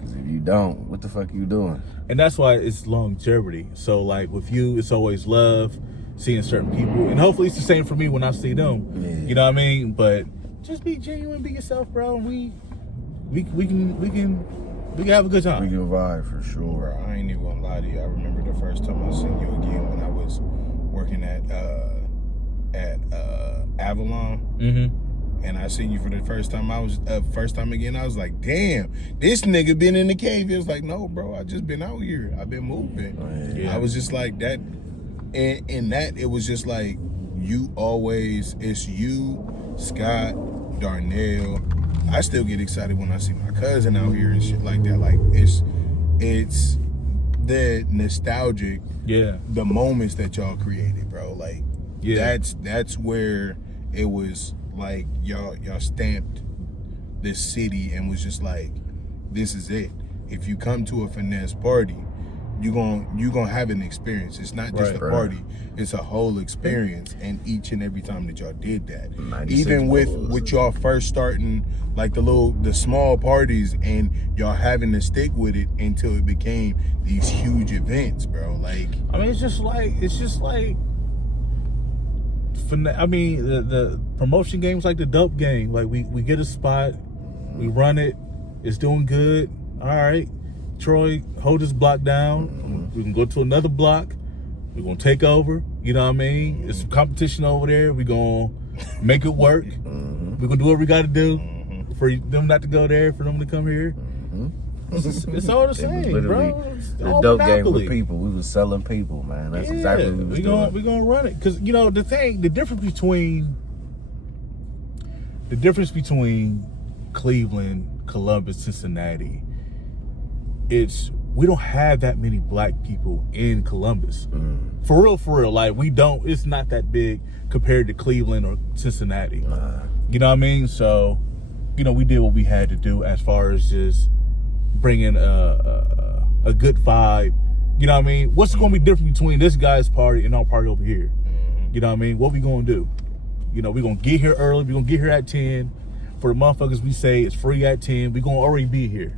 'Cause if you don't, what the fuck you doing? And that's why it's longevity. So like with you, it's always love, seeing certain people. And hopefully it's the same for me when I see them. Yeah. You know what I mean? But just be genuine, be yourself, bro. And we can have a good We time. can vibe for sure. Bro, I ain't even gonna lie to you. I remember the first time I seen you again when I was working at Avalon. Mm-hmm. And I seen you for the first time. I was like, damn, this nigga been in the cave. It was like, no, bro, I just been out here. I've been moving. Yeah. I was just like that. And in that, it was just like, it's you, Scott, Darnell. I still get excited when I see my cousin out here and shit like that. Like, it's the nostalgic, the moments that y'all created, bro. Like, that's where it was like y'all stamped this city and was just like, this is it. If you come to a finesse party, you gonna have an experience. It's not just a party; it's a whole experience. And each and every time that y'all did that, even with y'all first starting like the small parties, and y'all having to stick with it until it became these huge events, bro. Like, I mean, it's just like I mean, the promotion games like the dope game. Like we get a spot, we run it, it's doing good. All right, Troy, hold this block down. We can go to another block. We're gonna take over. You know what I mean? It's some competition over there. We're gonna make it work. We're gonna do what we gotta do for them not to go there, for them to come here. It's all the It was same, literally bro. It's the all dope game monopoly. with people. We was selling people, man. That's exactly what we was doing. We're gonna run it, because you know the difference between Cleveland, Columbus, Cincinnati, it's we don't have that many black people in Columbus. For real. Like, we don't. It's not that big compared to Cleveland or Cincinnati. You know what I mean? So, you know, we did what we had to do as far as just bringing a good vibe. You know what I mean? What's going to be different between this guy's party and our party over here? You know what I mean? What we going to do? You know, we're going to get here early. We're going to get here at 10. For the motherfuckers, we say it's free at 10. We're going to already be here.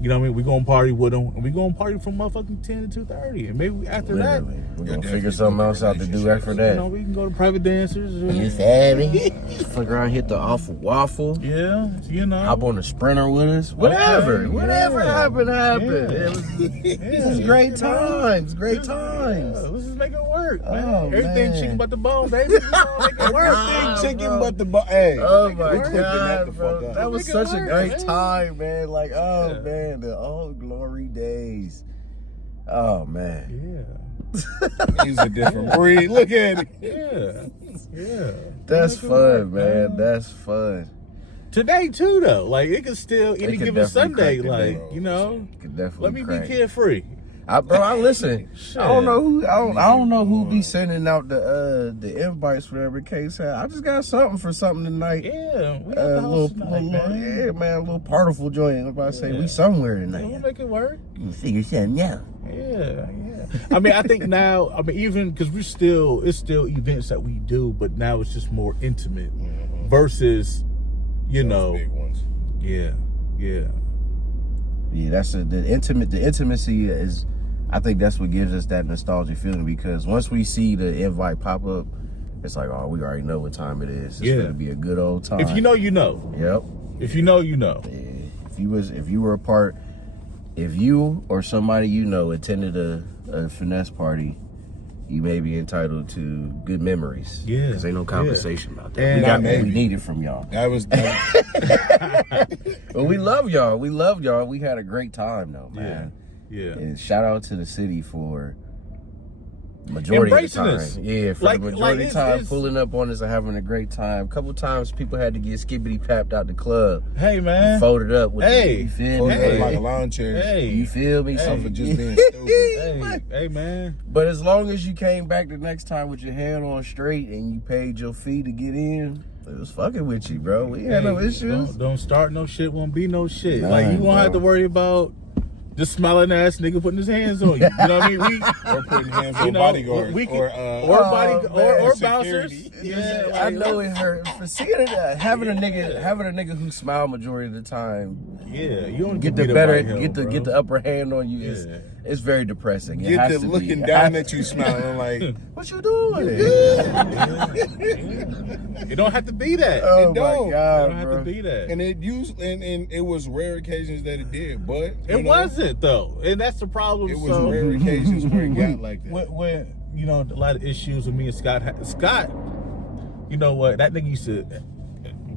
You know what I mean? We gonna party with them, and we gonna party from motherfucking 10 to 2:30, and maybe after Literally. We're Yeah, gonna figure definitely something else out to do after that, that. we can go to private dancers. You savvy? Fuck around, hit the awful waffle. Yeah, Hop on the Sprinter with us. Whatever. Yeah. Whatever happened. Yeah. It was great times. Great times. Yeah, let's just make it work, man. Oh, Everything man. chicken but the bone, baby. We gonna make it work. Everything chicken but the hey. Oh make it my work. God, bro. Fuck up. That was Make it such a work, great man. time, man. Like, oh Yeah. man, the old glory days. Oh man. Yeah. He's a different breed. Look at it. Yeah. That's Make it fun, work, man. That's fun. Today too, though. Like it could still any could given definitely Sunday. crack the Like day. you know, Could definitely let me crack. be carefree. I listen. Shit. I don't know who. I don't know who be sending out the invites for every case. I just got something tonight. Yeah, we got A the little, house tonight, man. yeah, man, a little partiful joint. I'm about to say Yeah. we somewhere We'll tonight. make it work. You figure something out. Yeah. I mean, I think now, even because it's still events that we do, but now it's just more intimate versus, you Those know, big ones. yeah. Yeah, that's the intimacy is. I think that's what gives us that nostalgic feeling because once we see the invite pop up, it's like, oh, we already know what time it is. It's gonna be a good old time. If you know, you know. Yep. If you know, you know. Yeah. If you were a part, if you or somebody you know attended a finesse party, you may be entitled to good memories. Yeah. Because ain't no conversation about that. And We got what maybe. we needed from y'all. That was But we love y'all. We loved y'all. We had a great time though, man. Yeah. And shout out to the city for majority Embracing of the time. us. Yeah, for Like- the majority like of the it's- time, it's- pulling up on us and having a great time. A couple times people had to get skibbity papped out the club, Hey, man. folded up with Hey. the, you feel Folded me? up like a lawn chair. Hey. You feel me? Hey. So For just being stupid. Hey, man. But as long as you came back the next time with your hand on straight and you paid your fee to get in, it was fucking with you, bro. We had no Hey, issues. Don't start no shit. Won't be no shit. Nah, Like you won't have to bro. worry about this smiling ass nigga putting his hands on you. You know what I mean? Or putting hands You on know, bodyguards. we can- or or security. bouncers. Yeah, I like- know it hurt. For seeing it, having a nigga who smile majority of the time, Yeah, you don't get beat the up better, by him, get the bro. get the upper hand on you. Yeah. It's very depressing. It Get has the to be. looking It down has at you smiling like, What you doing? It don't have to be that. Oh It my don't. It god, don't have bro. to be that. and it was rare occasions that it did, but It wasn't though, and that's the problem. It was so, rare occasions where it got like that. when you know a lot of issues with me and Scott. Scott, you know what? That nigga used to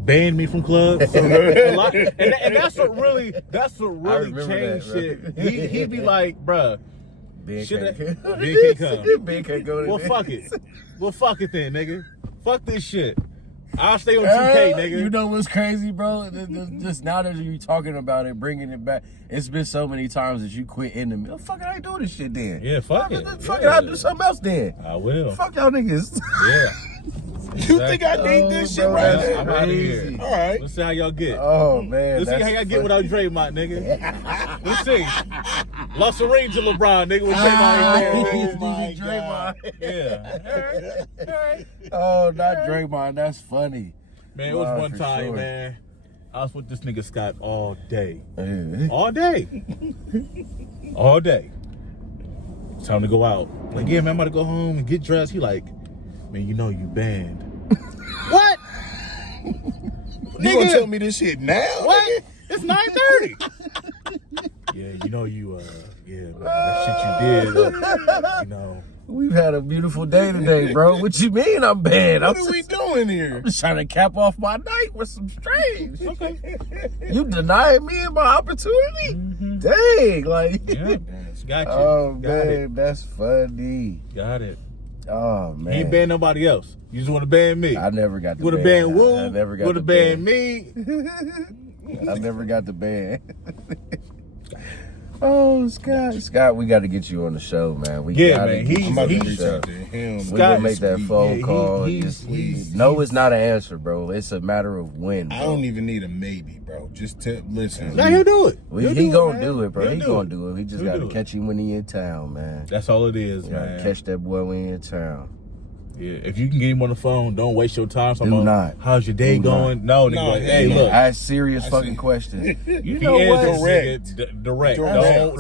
ban me from clubs. So a lot, and that's what really remember changed that, bro. shit. He'd be like, bruh, Ben Shit, can't- Ben can't come. Ben can't go to well this. fuck it. Well fuck it then, nigga. Fuck this shit. I'll stay on 2K, nigga. You know what's crazy, bro? Just now that you talking about it, bringing it back, it's been so many times that you quit in the middle. Fuck it, I ain't doing this shit then. Yeah, fuck it. Fuck it, Yeah. I'll do something else then. I will. Fuck y'all niggas. Yeah. You think I need this shit right that's now? I'm out of here. crazy. All right. Let's see how y'all get. Oh man, Let's see how y'all get without Draymond, nigga. Let's see. Lost a ring to LeBron, nigga. With Draymond ain't my there. Yeah. All right. Oh, not Draymond. That's funny. Man, it was Nah, one for time, sure. man. I was with this nigga Scott all day. Yeah. All day. All day. It's time to go out. Like, yeah, man, I'm about to go home and get dressed. He like, man, you know you banned. What? You gonna tell me this shit now? What? It's 9:30. Yeah, you know you, yeah, man, that shit you did, you know. We've had a beautiful day today, bro. What you mean I'm bad? What are we doing here? I'm just trying to cap off my night with some strange. Okay. You denying me my opportunity? Dang, like. Yeah. Got you. Oh Got man, it. that's funny. Got it. Oh man, He ain't ban nobody else. You just want to ban me. I never got the Would have ban. banned Woo. I never got Would the have banned ban. me. I never got the ban. Oh, Scott, we got to get you on the show, man. We Yeah, gotta man, get he's- you I'm about on to the reach show. out to him. We Scott gonna is make that sweet. phone Yeah, call. he's- No, it's not an answer, bro. It's a matter of when. Bro. I don't even need a maybe, bro. Just listen. Now he'll do it. He gonna man. do it, bro. He'll He gonna do it. We just He'll gotta do it. catch him when he in town, man. That's all it is, You gotta man. catch that boy when he in town. Yeah, if you can get him on the phone, don't waste your time. Do not. How's your day Do going? No, nigga. No, Like, hey, look. Ask serious fucking questions. You know what? Direct. Direct.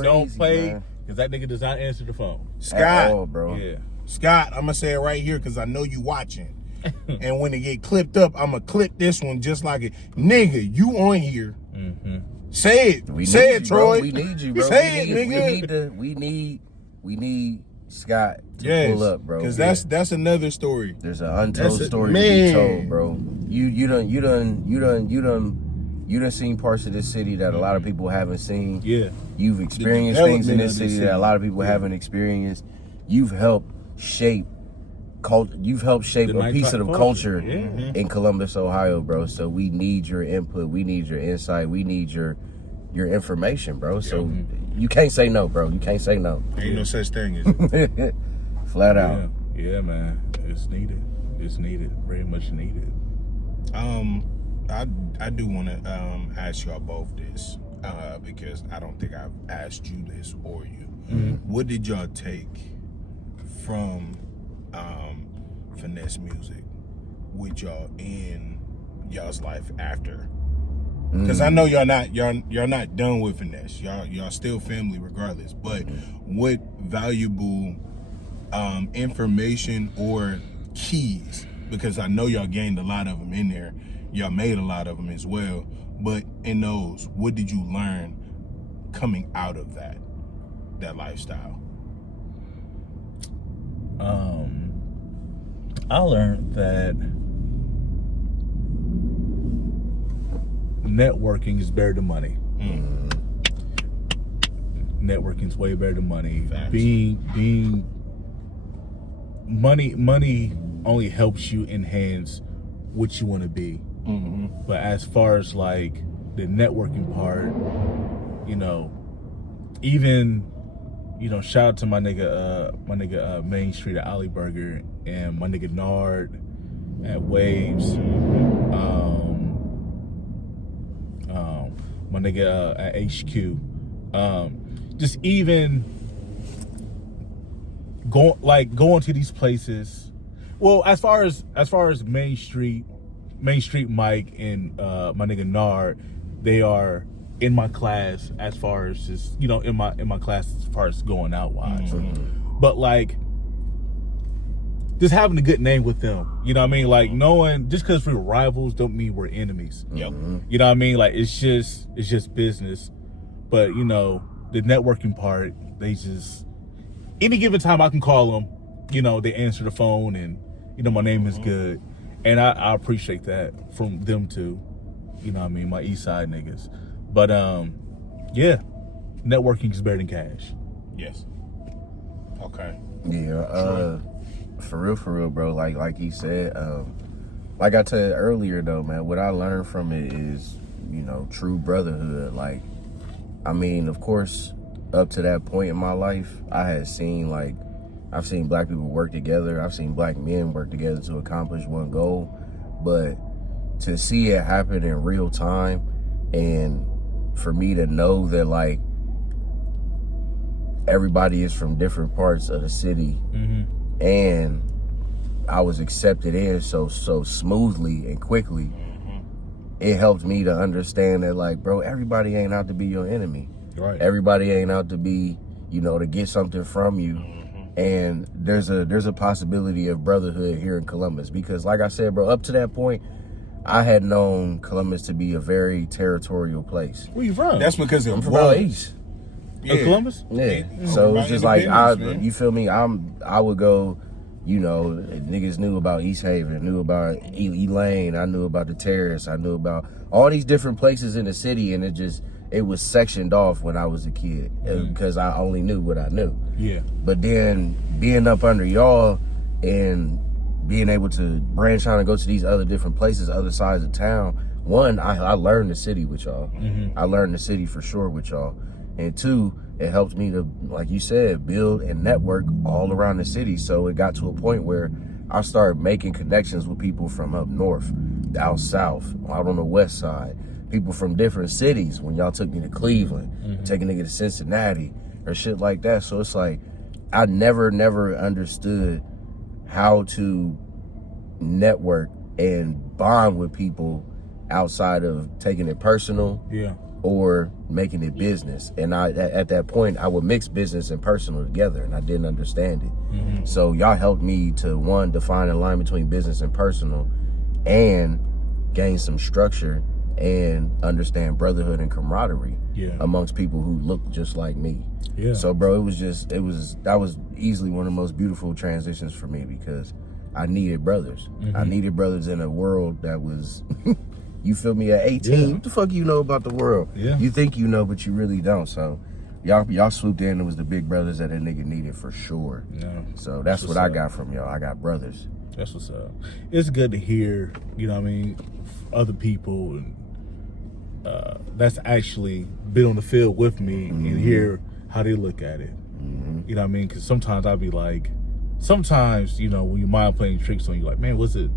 Don't Crazy, play man. because that nigga does not answer the phone. Scott, At all, bro. Yeah. Scott, I'm gonna say it right here because I know you watching. And when it get clipped up, I'm gonna clip this one just like it. Nigga, you on here. Mm-hmm. Say it. We Say need it, you, Troy. Bro. We need you, bro. Say it, nigga. We need Scott to Yes, pull up, bro. because that's another story. There's an untold That's story to be told, bro. You done seen parts of this city that a lot of people haven't seen. Yeah. You've experienced things in development this of this city that a city. lot of people haven't experienced. You've helped shape You've helped shape The a piece of the nighttime culture culture. in Columbus, Ohio, bro. So we need your input. We need your insight. We need your information, bro. So you can't say no, bro. You can't say no. Ain't no such thing as Flat out. Yeah, man. It's needed. It's needed. Very much needed. I do want to ask y'all both this because I don't think I've asked you this or you. What did y'all take from finesse music with y'all in y'all's life after? Because I know y'all not done with finesse. Y'all still family regardless. But what valuable information or keys? Because I know y'all gained a lot of them in there. Y'all made a lot of them as well. But in those, what did you learn coming out of that lifestyle? I learned that networking is better than money. Networking is way better than money. Facts. Being money only helps you enhance what you want to be. But as far as like the networking part, even shout out to my nigga Main Street at Alley Burger and my nigga Nard at Waves, my nigga at HQ, just even going to these places. Well, as far as Main Street Mike and my nigga Nard, they are in my class as far as just in my class as far as going out wise. But like just having a good name with them, you know what I mean? Like knowing just because we're rivals don't mean we're enemies. Yep. You know what I mean? Like it's just business. But the networking part, they just any given time I can call them, they answer the phone and my name is good. And I appreciate that from them too. You know what I mean? My East Side niggas. But yeah, networking is better than cash. Yes. Okay. Yeah, for real, bro. Like he said, like I said earlier though, man, what I learned from it is, true brotherhood. Like, I mean, of course, up to that point in my life, I've seen black people work together. I've seen black men work together to accomplish one goal. But to see it happen in real time, and for me to know that like everybody is from different parts of the city, and I was accepted in so smoothly and quickly, it helped me to understand that like, bro, everybody ain't out to be your enemy. Right. Everybody ain't out to be, to get something from you. And there's a possibility of brotherhood here in Columbus because, like I said, bro, up to that point, I had known Columbus to be a very territorial place. Where you from? That's because I'm from out east. Columbus? Yeah. So it's just like man. you feel me? I would go, niggas knew about East Haven, knew about Elaine, I knew about the Terrace, I knew about all these different places in the city, and it was sectioned off when I was a kid because I only knew what I knew. Yeah. But then being up under y'all and being able to branch out and go to these other different places, other sides of town, one, I learned the city with y'all. I learned the city for sure with y'all. And two, it helped me to, like you said, build and network all around the city. So it got to a point where I started making connections with people from up north, out south, out on the west side, people from different cities. When y'all took me to Cleveland, take a nigga to Cincinnati or shit like that. So it's like, I never understood how to network and bond with people outside of taking it personal or making it business. And at that point, I would mix business and personal together, and I didn't understand it. So y'all helped me to, one, define a line between business and personal, and gain some structure and understand brotherhood and camaraderie amongst people who look just like me. So bro, that was easily one of the most beautiful transitions for me, because I needed brothers. I needed brothers in a world that was you feel me, at 18, what the fuck you know about the world? You think you know, but you really don't. So y'all swooped in. It was the big brothers that a nigga needed for sure. So that's what I got from y'all. I got brothers. That's what's up. It's good to hear, you know what I mean, other people and that's actually been on the field with me and hear how they look at it. You know what I mean? Because sometimes I'll be like, you know, when your mind playing tricks on you, like, man, was it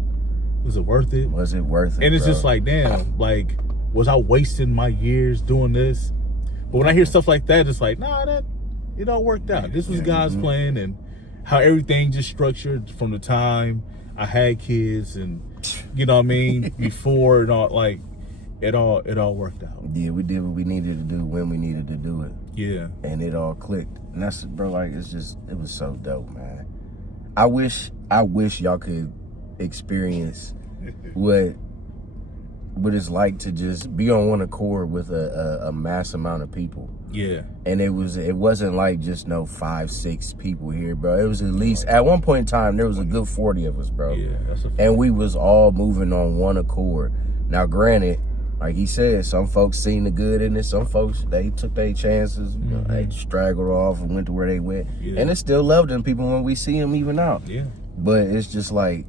worth it? Was it worth it? And it's bro? just like, damn, like, was I wasting my years doing this? But when I hear stuff like that, it's like, nah, it all worked out. This was God's plan, and how everything just structured from the time I had kids, and you know what I mean, before and all, like, it all worked out. Yeah, we did what we needed to do when we needed to do it. Yeah. And it all clicked. And that's, bro, like, it was so dope, man. I wish y'all could experience what it's like to just be on one accord with a mass amount of people. Yeah. And it wasn't like just no 5-6 people here, bro. It was at least, at one point in time, there was a good 40 of us, bro. Yeah, that's a fact. And we was all moving on one accord. Now, granted, like he said, some folks seen the good in it. Some folks, they took their chances. You know, they straggled off and went to where they went. And it's still love them people when we see them even out. Yeah. But it's just like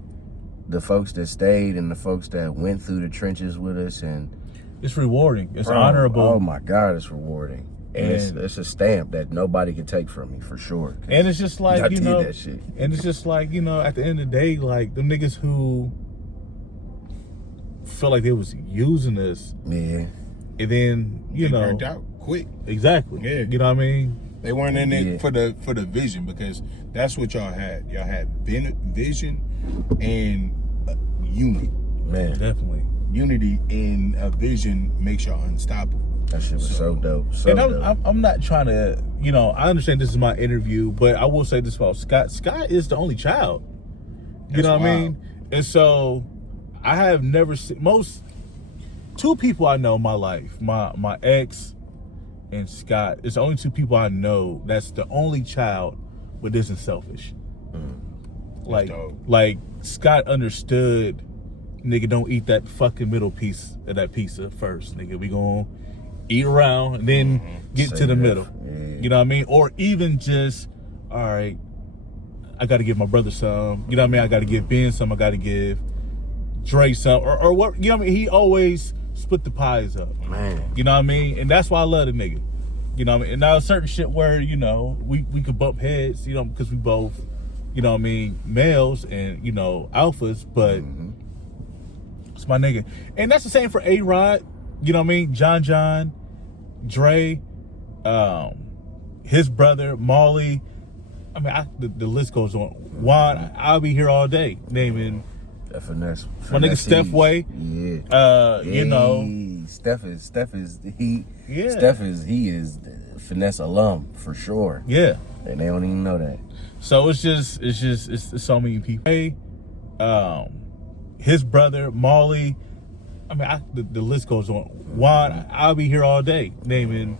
the folks that stayed and the folks that went through the trenches with us, and it's rewarding. It's bro, honorable. Oh my God, it's rewarding. And it's a stamp that nobody can take from me, for sure. And it's just like, I you did know, that shit. And it's just like, you know, at the end of the day, like, the niggas who felt like they was using us, and then, you know, burnt out quick. Exactly. Yeah. You know what I mean? They weren't in it for the vision, because that's what y'all had. Y'all had vision and unit. Man, definitely. Unity in a vision makes y'all unstoppable. That shit was so dope. So and dope. I'm not trying to, you know, I understand this is my interview, but I will say this about Scott. Scott is the only child. You know what I mean? And so I have never seen two people I know in my life, my ex and Scott. It's the only two people I know that's the only child but isn't selfish. Like Scott understood, nigga, don't eat that fucking middle piece of that pizza first, nigga. We gonna eat around and then get to the middle. You know what I mean? Or even just, all right, I gotta give my brother some. You know what I mean? I gotta give Ben some. I gotta give Dre some. Or what? You know what I mean? He always split the pies up. Man. You know what I mean? And that's why I love the nigga. You know what I mean? And now certain shit where, you know, we could bump heads, you know, because we both, you know what I mean, males and, you know, alphas, but it's my nigga. And that's the same for A-Rod, you know what I mean? John, Dre, his brother, Molly. I mean, the list goes on. Juan, I'll be here all day naming finesse. My nigga Steph Way. Yeah. You know. Steph is finesse alum for sure. Yeah. And they don't even know that. So it's so many people. Hey, his brother, Molly. I mean, the list goes on. Juan, I'll be here all day naming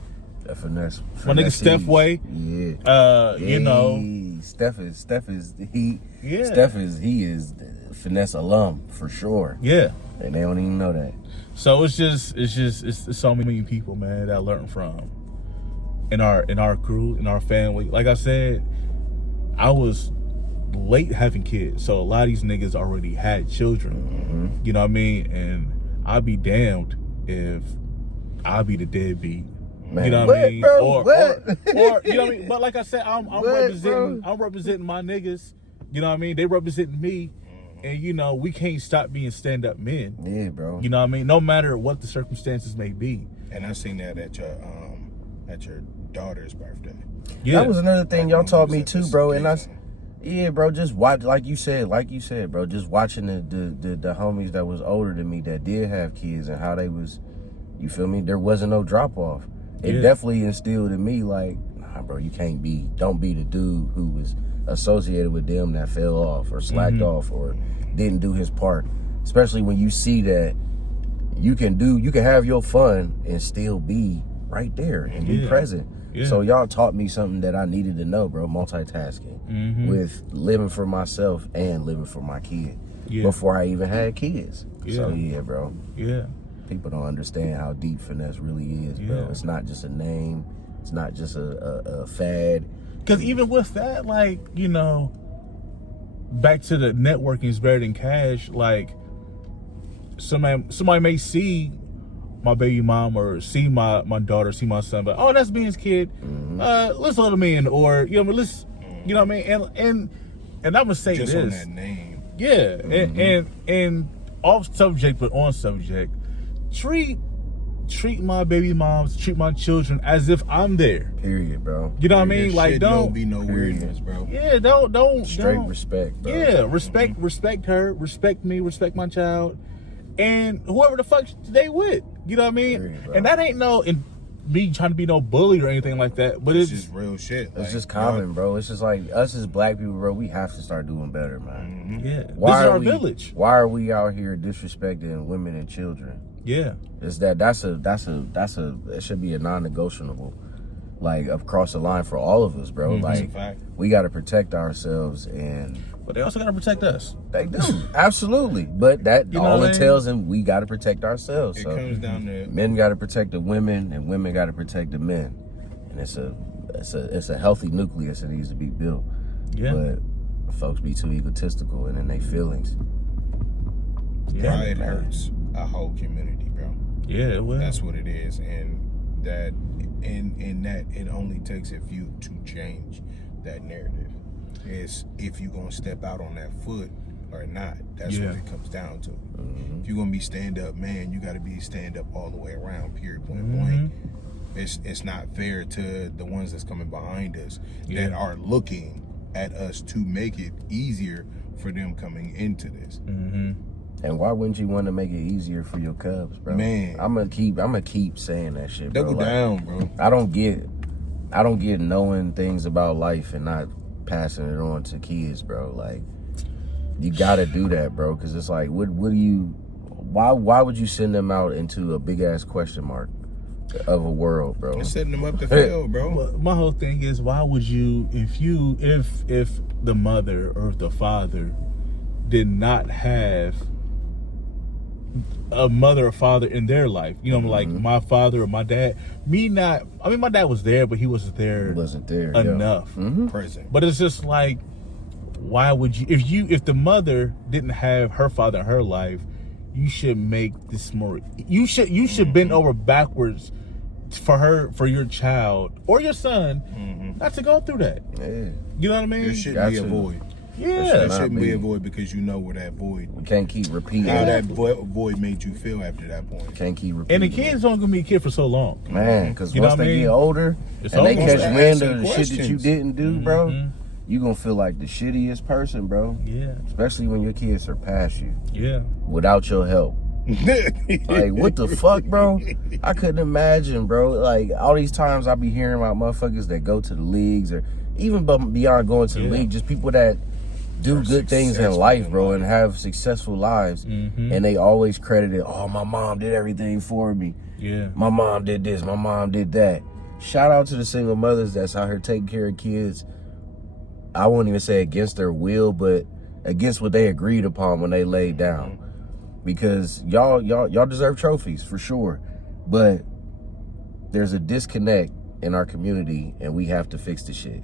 finesse. My nigga Steph Way. Yeah. You know. Steph is finesse alum for sure. Yeah. And they don't even know that. So it's so many people, man, that I learned from in our crew, in our family. Like I said, I was late having kids, so a lot of these niggas already had children. You know what I mean? And I'd be damned if I'll be the deadbeat. Man, you know what I mean? Bro, or you know what I mean? But like I said, I'm representing my niggas. You know what I mean? They representing me. And, you know, we can't stop being stand-up men. Yeah, bro. You know what I mean? No matter what the circumstances may be. And I seen that at your daughter's birthday. Yeah. That was another thing y'all taught me too, bro. And Yeah, bro, just watch, like you said, bro, just watching the homies that was older than me that did have kids and how they was, you feel me? There wasn't no drop off. It definitely instilled in me like, nah, bro, don't be the dude who was associated with them that fell off or slacked off or didn't do his part. Especially when you see that you can have your fun and still be right there and be present. Yeah. So y'all taught me something that I needed to know, bro. Multitasking with living for myself and living for my kid before I even had kids. So yeah, bro. Yeah. People don't understand how deep finesse really is, bro. It's not just a name. It's not just a fad. Because even with that, like, you know, back to the networking is better than cash. Like, somebody may see my baby mom or see my daughter, see my son, but oh, that's Bean's kid. Let's let him in, or you know, you know what I mean. And I'm gonna say just this on that name, and off subject but on subject. Treat my baby moms, treat my children as if I'm there. Period, bro. You know what I mean? Like, don't be no weirdness, bro. Yeah, don't straight respect, bro. Yeah, respect her, respect me, respect my child, and whoever the fuck they with. You know what I mean? Period, and that ain't me trying to be no bully or anything like that. But it's just real shit. It's just common, bro. It's just like us as black people, bro. We have to start doing better, man. Yeah, this is our village. Why are we out here disrespecting women and children? Yeah, it's it should be a non-negotiable, like across the line for all of us, bro. Like we got to protect ourselves, but they also got to protect us. They do, absolutely. But that all entails, and we got to protect ourselves. It so comes down to men got to protect the women, and women got to protect the men, and it's a healthy nucleus that needs to be built. Yeah, but folks be too egotistical and in their feelings. Pride hurts a whole community, bro. Yeah, it will. That's what it is, and that it only takes a few to change that narrative. Is if you're gonna step out on that foot or not. That's what it comes down to. If you're gonna be stand up, man, you got to be stand up all the way around. Period. Point blank. It's not fair to the ones that's coming behind us that are looking at us to make it easier for them coming into this. And why wouldn't you want to make it easier for your cubs, bro? Man, I'm gonna keep saying that shit, bro. Double down, bro. I don't get knowing things about life and not passing it on to kids, bro. Like, you gotta do that, bro, because it's like, why would you send them out into a big ass question mark of a world, bro? You're setting them up to fail, bro. Well, my whole thing is, why would you, if the mother or the father did not have a mother or father in their life, you know, like my father or my dad, my dad was there, but he wasn't there enough. Present. But it's just like, why would you, if the mother didn't have her father in her life, you should make this more, you should bend over backwards for your child or your son not to go through that. You know what I mean? There shouldn't be a void. Yeah, there shouldn't be a void, because you know where that void. We can't keep repeating how that void made you feel after that point. Can't keep repeating. And the kid's only gonna be a kid for so long, man. Because once they get older and they catch wind of the shit that you didn't do, bro, you gonna feel like the shittiest person, bro. Yeah. Especially when your kids surpass you. Yeah. Without your help. Like, what the fuck, bro? I couldn't imagine, bro. Like, all these times I be hearing about motherfuckers that go to the leagues, or even beyond going to the league, just people that do good things in life, bro, and have successful lives, and they always credit it, oh, my mom did everything for me. Yeah. My mom did this, my mom did that. Shout out to the single mothers that's out here taking care of kids. I won't even say against their will, but against what they agreed upon when they laid down. Because y'all deserve trophies for sure, but there's a disconnect in our community, and we have to fix the shit.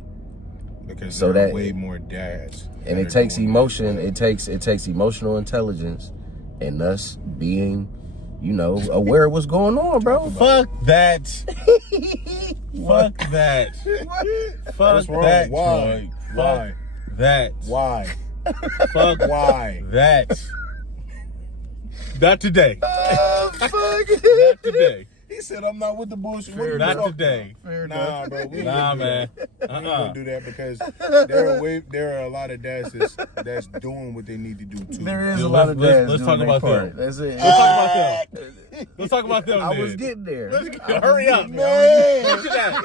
Because there are way more dads, and it takes emotion. It takes emotional intelligence, and us being, aware of what's going on, bro. Fuck that. Fuck that. Fuck that. Why? Fuck that. Why? Fuck why? That. Not today. Fuck. Not today. He said, I'm not with the bullshit. Fair What are we Not talking today. about? Nah, bro. We ain't Nah, gonna do man. that. We ain't gonna do that because there are a lot of dads that's doing what they need to do too. There is Dude, a lot of dads let's doing talk their about part. them. That's it. Let's talk about them. Let's talk about them. I then. was getting there. Hurry up, Man, Get to that.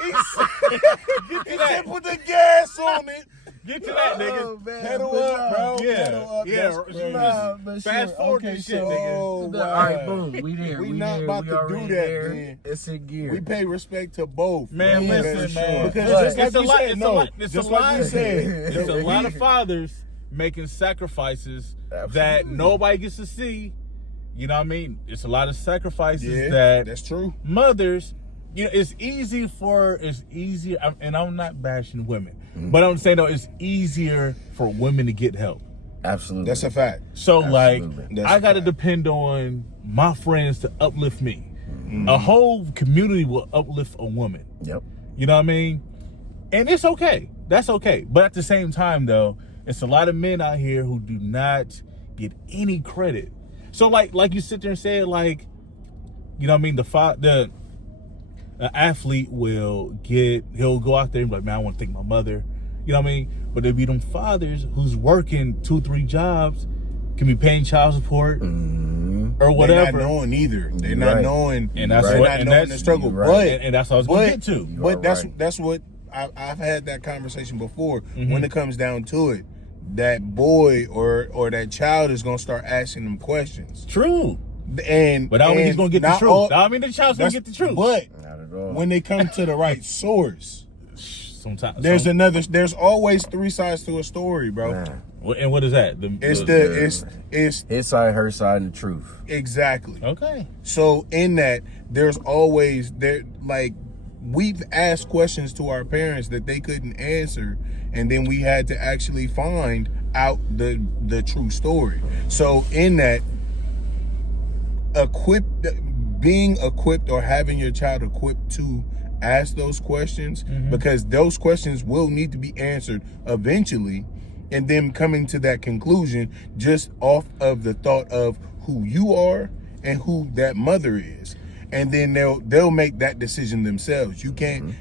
Get to he that. said put the gas on it. Get to that, nigga. Oh, man, Pedal but up, bro. Yeah. Pedal up. Yeah. That's crazy. Nah, but Fast sure. forward Okay, this shit, so- nigga. Oh, All wow. right, boom. We there. We not there. about we to do already that, there. man. It's in gear. We pay respect to both. Man, bro. listen, Because- man. Because But just like it's a you lot. said, It's a no. lot. It's Just a like lot. you said. It's a lot of fathers making sacrifices that nobody gets to see. You know what I mean? It's a lot of sacrifices Yeah, that that's true. mothers, it's easier, and I'm not bashing women, but I'm saying though, it's easier for women to get help. Absolutely. That's a fact. So Absolutely. like, That's I a got to fact. depend on my friends to uplift me. A whole community will uplift a woman. Yep. You know what I mean? And it's okay. That's okay. But at the same time, though, it's a lot of men out here who do not get any credit. So, like you sit there and say, like, you know what I mean? The athlete he'll go out there and be like, man, I want to thank my mother. You know what I mean? But there be them fathers who's working 2-3 jobs, can be paying child support or whatever. They're not knowing either. They're not Right. knowing. And that's they're what- not and knowing that's- the struggle. right. But and that's what I was going to get to. You But are that's right. that's what I've had that conversation before. When it comes down to it, that boy or that child is gonna start asking them questions. True. And But I don't mean he's going to get the not truth. all- I mean the child's going to get the truth. But Not at all. when they come to the right source, Sometimes. there's always 3 sides to a story, bro. Man. And what is that? It's His side, her side, and the truth. exactly. Okay. So in that, there's always we've asked questions to our parents that they couldn't answer, and then we had to actually find out the true story. So in that, being equipped or having your child equipped to ask those questions, because those questions will need to be answered eventually, and then coming to that conclusion just off of the thought of who you are and who that mother is. And then they'll make that decision themselves. You can't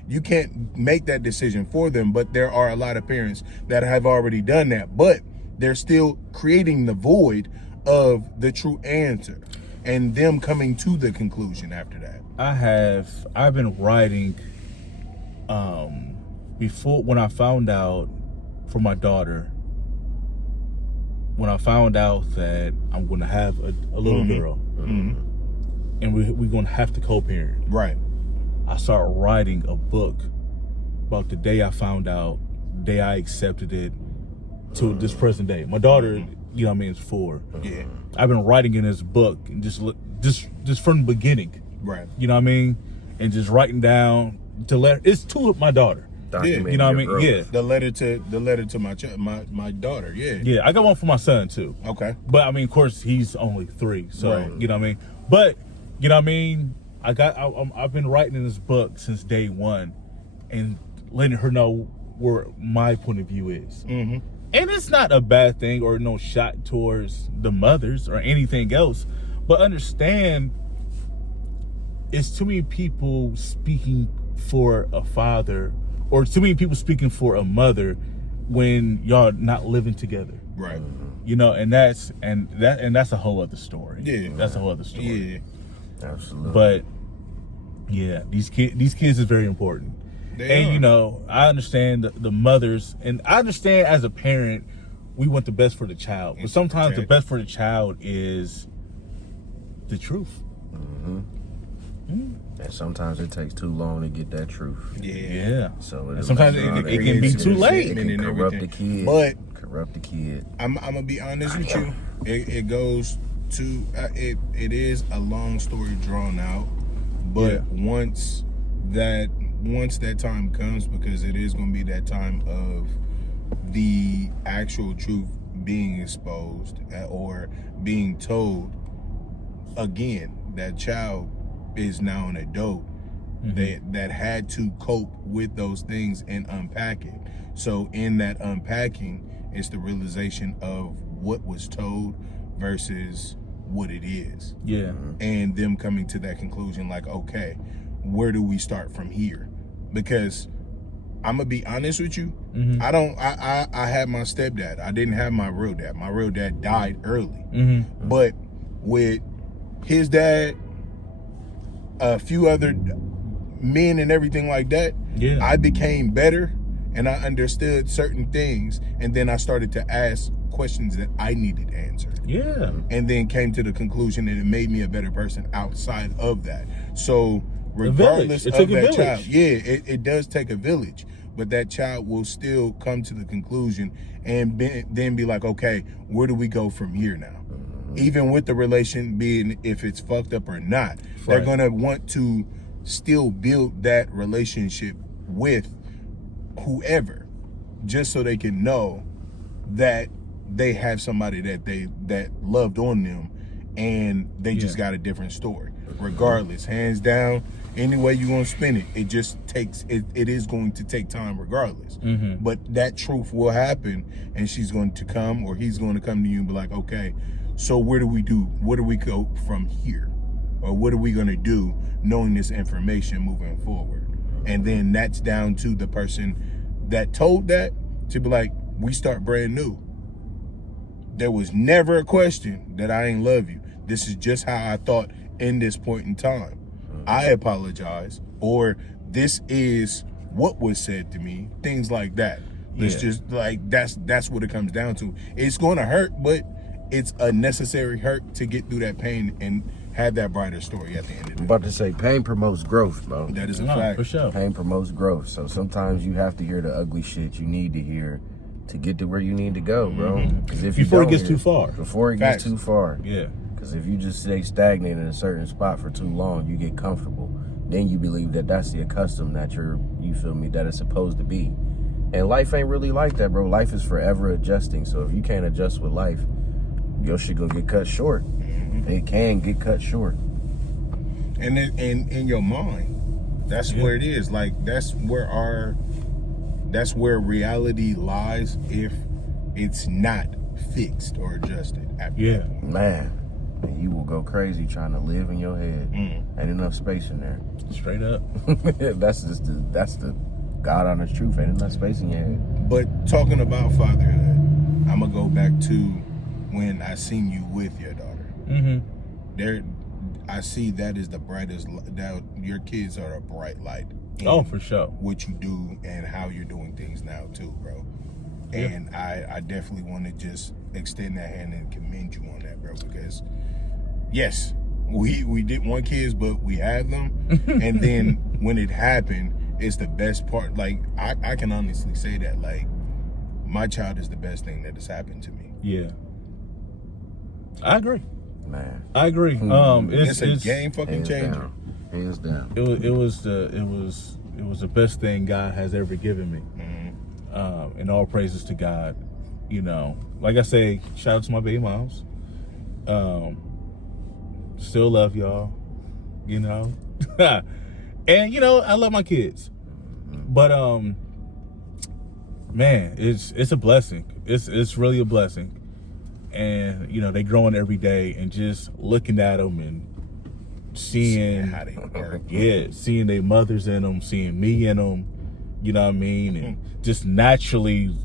make that decision for them, but there are a lot of parents that have already done that, but they're still creating the void of the true answer and them coming to the conclusion after that. I've been writing before, when I found out for my daughter, when I found out that I'm going to have a little girl, and we're going to have to co-parent. Right. I started writing a book about the day I found out, the day I accepted it, to this present day. My daughter, you know what I mean, is 4. Yeah. I've been writing in this book and just from the beginning. Right. You know what I mean? And just writing down it's to my daughter. Document You know what I your mean? growth. Yeah. The letter to my daughter. Yeah. Yeah, I got one for my son too. Okay. But I mean, of course, he's only 3, so Right. you know what I mean. But you know what I mean. I've been writing in this book since day one, and letting her know where my point of view is. Mm-hmm. And it's not a bad thing or no shot towards the mothers or anything else, but understand, it's too many people speaking for a father, or too many people speaking for a mother when y'all not living together. Right. You know, and that's a whole other story. Yeah. That's a whole other story. Yeah. Absolutely. But yeah, these kids is very important. They And are. you know, I understand the mothers, and I understand as a parent, we want the best for the child. But sometimes the best for the child is the truth. And sometimes it takes too long to get that truth. Yeah. So And sometimes it can be too late. It can corrupt the kid. But corrupt the kid. I'm gonna be honest with you. It goes to it is a long story drawn out, but Yeah. once that time comes, because it is gonna be that time of the actual truth being exposed or being told. Again, that child is now an adult that had to cope with those things and unpack it. So in that unpacking, it's the realization of what was told versus what it is. Yeah. And them coming to that conclusion, like, okay, where do we start from here? Because I'm gonna be honest with you, I had my stepdad. I didn't have my real dad. My real dad died early. But with his dad, a few other men and everything like that, I became better and I understood certain things, and then I started to ask questions that I needed answered. Yeah. And then came to the conclusion that it made me a better person outside of that. So regardless of that child, it does take a village, but that child will still come to the conclusion and then be like, okay, where do we go from here now? Even with the relation being, if it's fucked up or not, they're gonna want to still build that relationship with whoever, just so they can know that they have somebody that loved on them, and they just got a different story. Regardless, hands down, any way you want to spin it, it just takes it is going to take time regardless. But that truth will happen, and she's going to come, or he's going to come to you and be like, okay, so what do we do? Where do we go from here? Or what are we going to do knowing this information moving forward? And then that's down to the person that told that to be like, we start brand new. There was never a question that I ain't love you. This is just how I thought in this point in time. I apologize, or this is what was said to me, things like that. It's just like, that's what it comes down to. It's going to hurt, but it's a necessary hurt to get through that pain and have that brighter story at the end of the day. I'm about to say, pain promotes growth, bro. That is a fact. For sure. Pain promotes growth. So sometimes you have to hear the ugly shit you need to hear to get to where you need to go, bro. Because if Before it gets too far. Before it gets too far. Yeah. Because if you just stay stagnant in a certain spot for too long, you get comfortable. Then you believe that that's the accustomed that you feel me, that it's supposed to be. And life ain't really like that, bro. Life is forever adjusting. So if you can't adjust with life, your shit gonna get cut short. It can get cut short. And in your mind, that's where it is. Like, that's where reality lies if it's not fixed or adjusted. Man, and you will go crazy trying to live in your head. Ain't enough space in there. Straight up. that's the God honest truth. Ain't enough space in your head. But talking about fatherhood, I'm gonna go back to when I seen you with your daughter. I see that is the brightest. That your kids are a bright light. Oh, for sure. What you do and how you're doing things now too, bro. And I definitely want to just extend that hand and commend you on that, bro. Because yes, we didn't want kids, but we have them. And then when it happened, it's the best part. Like, I can honestly say that, like, my child is the best thing that has happened to me. Yeah. I agree. Man. I agree. It's a game fucking changer. Hands down. It was the best thing God has ever given me. And all praises to God. You know, like I say, shout out to my baby moms. Still love y'all. You know, and you know, I love my kids. But man, it's a blessing. It's really a blessing. And you know, they growing every day, and just looking at them and seeing how they work. seeing their mothers in them, seeing me in them. You know what I mean? And just naturally,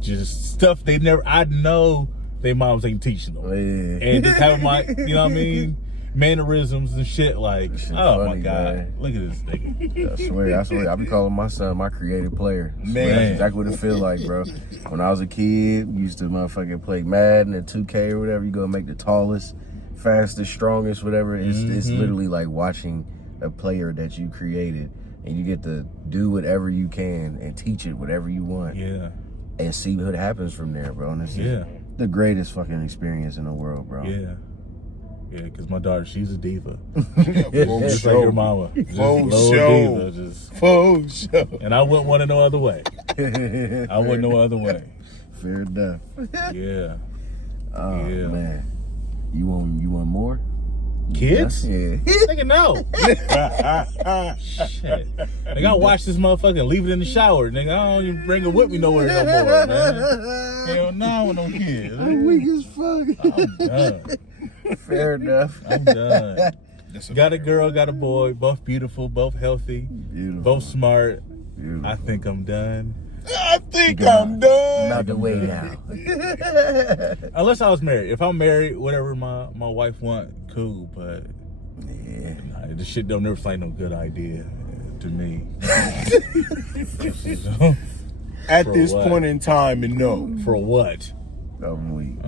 just stuff I know their moms ain't teaching them. And just having my, you know what I mean, mannerisms and shit, like, oh funny, my God, man. Look at this nigga. I swear, I be calling my son my creative player. Man. That's exactly what it feel like, bro. When I was a kid, used to motherfucking play Madden and 2K or whatever. You go make the tallest, fastest, strongest, whatever. It's literally like watching a player that you created, and you get to do whatever you can and teach it whatever you want. Yeah. And see what happens from there, bro. And it's the greatest fucking experience in the world, bro. Yeah. Yeah, because my daughter, she's a diva. Just like your mama. Full show. Full show. And I wouldn't want it no other way. I wouldn't no other way. Fair enough. Yeah. Oh, man. You want more? Kids? Yeah. Nigga, no. Shit. Nigga, I watch this motherfucker and leave it in the shower. Nigga, I don't even bring it with me nowhere no more, man. Hell no, with no kids. I'm weak as fuck. I'm done. Fair enough. I'm done. That's Got a girl, got a boy, both beautiful, both healthy, Beautiful. both smart. Beautiful. I think I'm done. I think I'm done. Not the way now. Unless I was married. If I'm married, whatever my wife want, cool. But Yeah. nah, this shit don't never find no good idea to me. At For this what? point in time, and no. For what? I'm weak.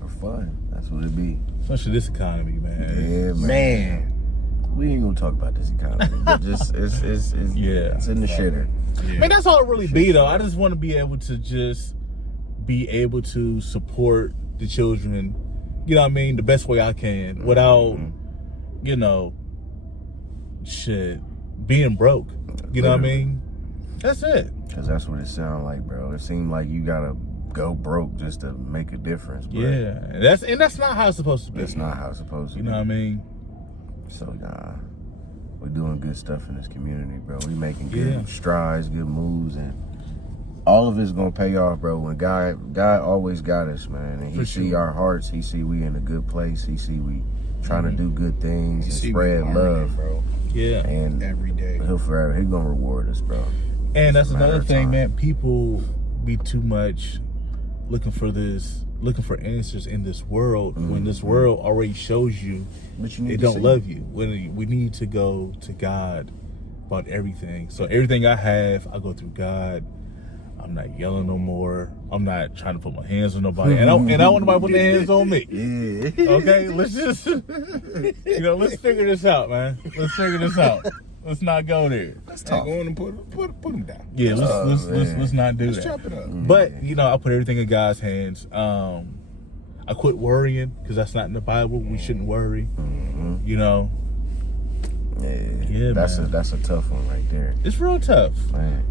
For fun. That's what it be. Especially this economy, man. Yeah, Man. We ain't gonna talk about this economy, but just it's Yeah. it's in the shitter. Yeah. Man, that's all it really be though. I just want to be able to just be able to support the children, you know what I mean, the best way I can without, you know, shit, being broke. You know what I mean? That's it. Cause that's what it sound like, bro. It seemed like you gotta go broke just to make a difference, bro. Yeah. And that's not how it's supposed to be. That's not how it's supposed to You be. know what I mean? So nah, we're doing good stuff in this community, bro. We making good Yeah. strides, good moves, and all of it's gonna pay off, bro. When God always got us, man, and He For see sure. our hearts. He see we in a good place. He see we trying to do good things and See, spread we learning, love, bro. Yeah. and Every day. He'll forever. He gonna reward us, bro. And that's It's a matter another of thing, time. man. People be too much looking for answers in this world when this world already shows you But you need they to don't see. love you. When we need to go to God about everything. So everything I have, I go through God. I'm not yelling no more. I'm not trying to put my hands on nobody. And I want nobody to put their hands on me. Yeah. Okay, let's just, let's figure this out, man. Let's figure this out. Let's not go there. Let's talk. Go on and put them down. Yeah, let's not do Let's that. chop it up. But I put everything in God's hands. I quit worrying because that's not in the Bible. We shouldn't worry. You know, Yeah, that's man. that's a tough one right there, it's real tough. man.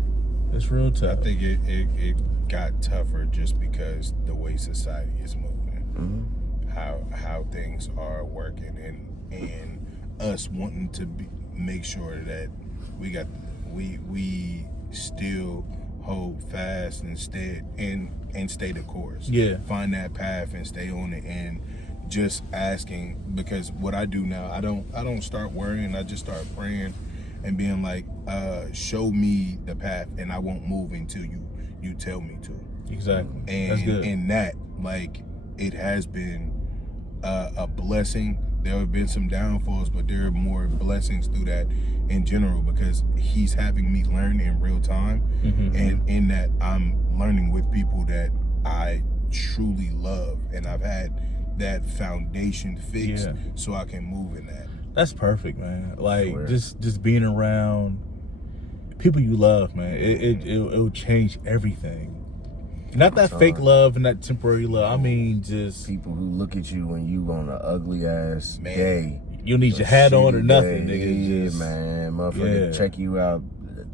It's real I tough. think it got tougher just because the way society is moving, how things are working, and us wanting to make sure that we still hold fast and stay the course. Yeah. Find that path and stay on it, and just asking, because what I do now, I don't start worrying. I just start praying and being like, show me the path, and I won't move until you tell me to. Exactly. And That's good. in that, like, it has been a blessing. There have been some downfalls, but there are more blessings through that in general, because he's having me learn in real time. And in that, I'm learning with people that I truly love, and I've had that foundation fixed, Yeah. so I can move in that. That's perfect, man. Like Swear. just being around people you love, man. It'll change everything. Not that fake love and that temporary love. I mean, just People who look at you when you on an ugly ass Man. day. you need your hat on or Shitty nothing, day. nigga. Yeah, Just, man. Motherfucker Yeah. check you out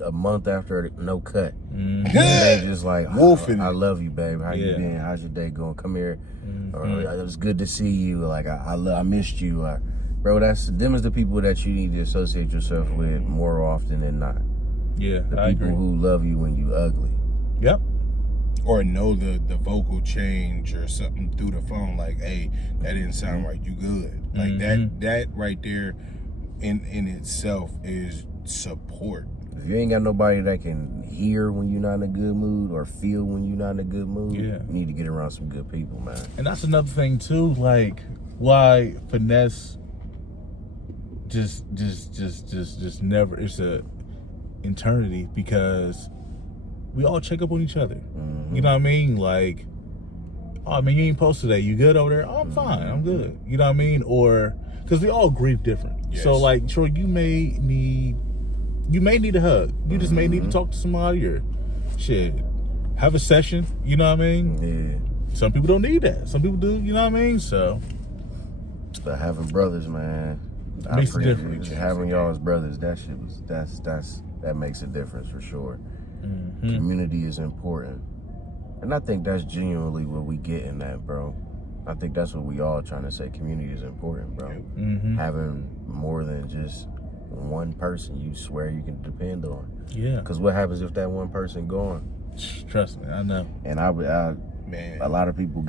a month after no cut. Mhm. They just like, Wolfing I it. love you, babe. How you Yeah. been? How's your day going? Come here. Or, Mhm. it was good to see you. Like, I missed you. Bro, them is the people that you need to associate yourself with more often than not. Yeah, The I people agree. who love you when you ugly. Yep. Or know the vocal change or something through the phone, like, hey, that didn't sound right, you good. Like that right there in itself is support. If you ain't got nobody that can hear when you're not in a good mood or feel when you're not in a good mood, Yeah. you need to get around some good people, man. And that's another thing too, like why finesse just never, it's a eternity, because we all check up on each other. You know what I mean? Like, oh man, you ain't post today. You good over there? Oh, I'm fine. I'm good. You know what I mean? Or because we all grieve different. Yes. So like, sure, you may need a hug. You just may need to talk to somebody or shit. Have a session. You know what I mean? Yeah. Some people don't need that. Some people do. You know what I mean? So But having brothers, man, I Makes a appreciate difference. having y'all as brothers. That shit was that makes a difference for sure. Community is important, and I think that's genuinely what we get in that, bro. I think that's what we all trying to say. Community is important, bro. Having more than just one person you swear you can depend on. yeah, Because what happens if that one person gone? trust me, I know. And Man, a lot of people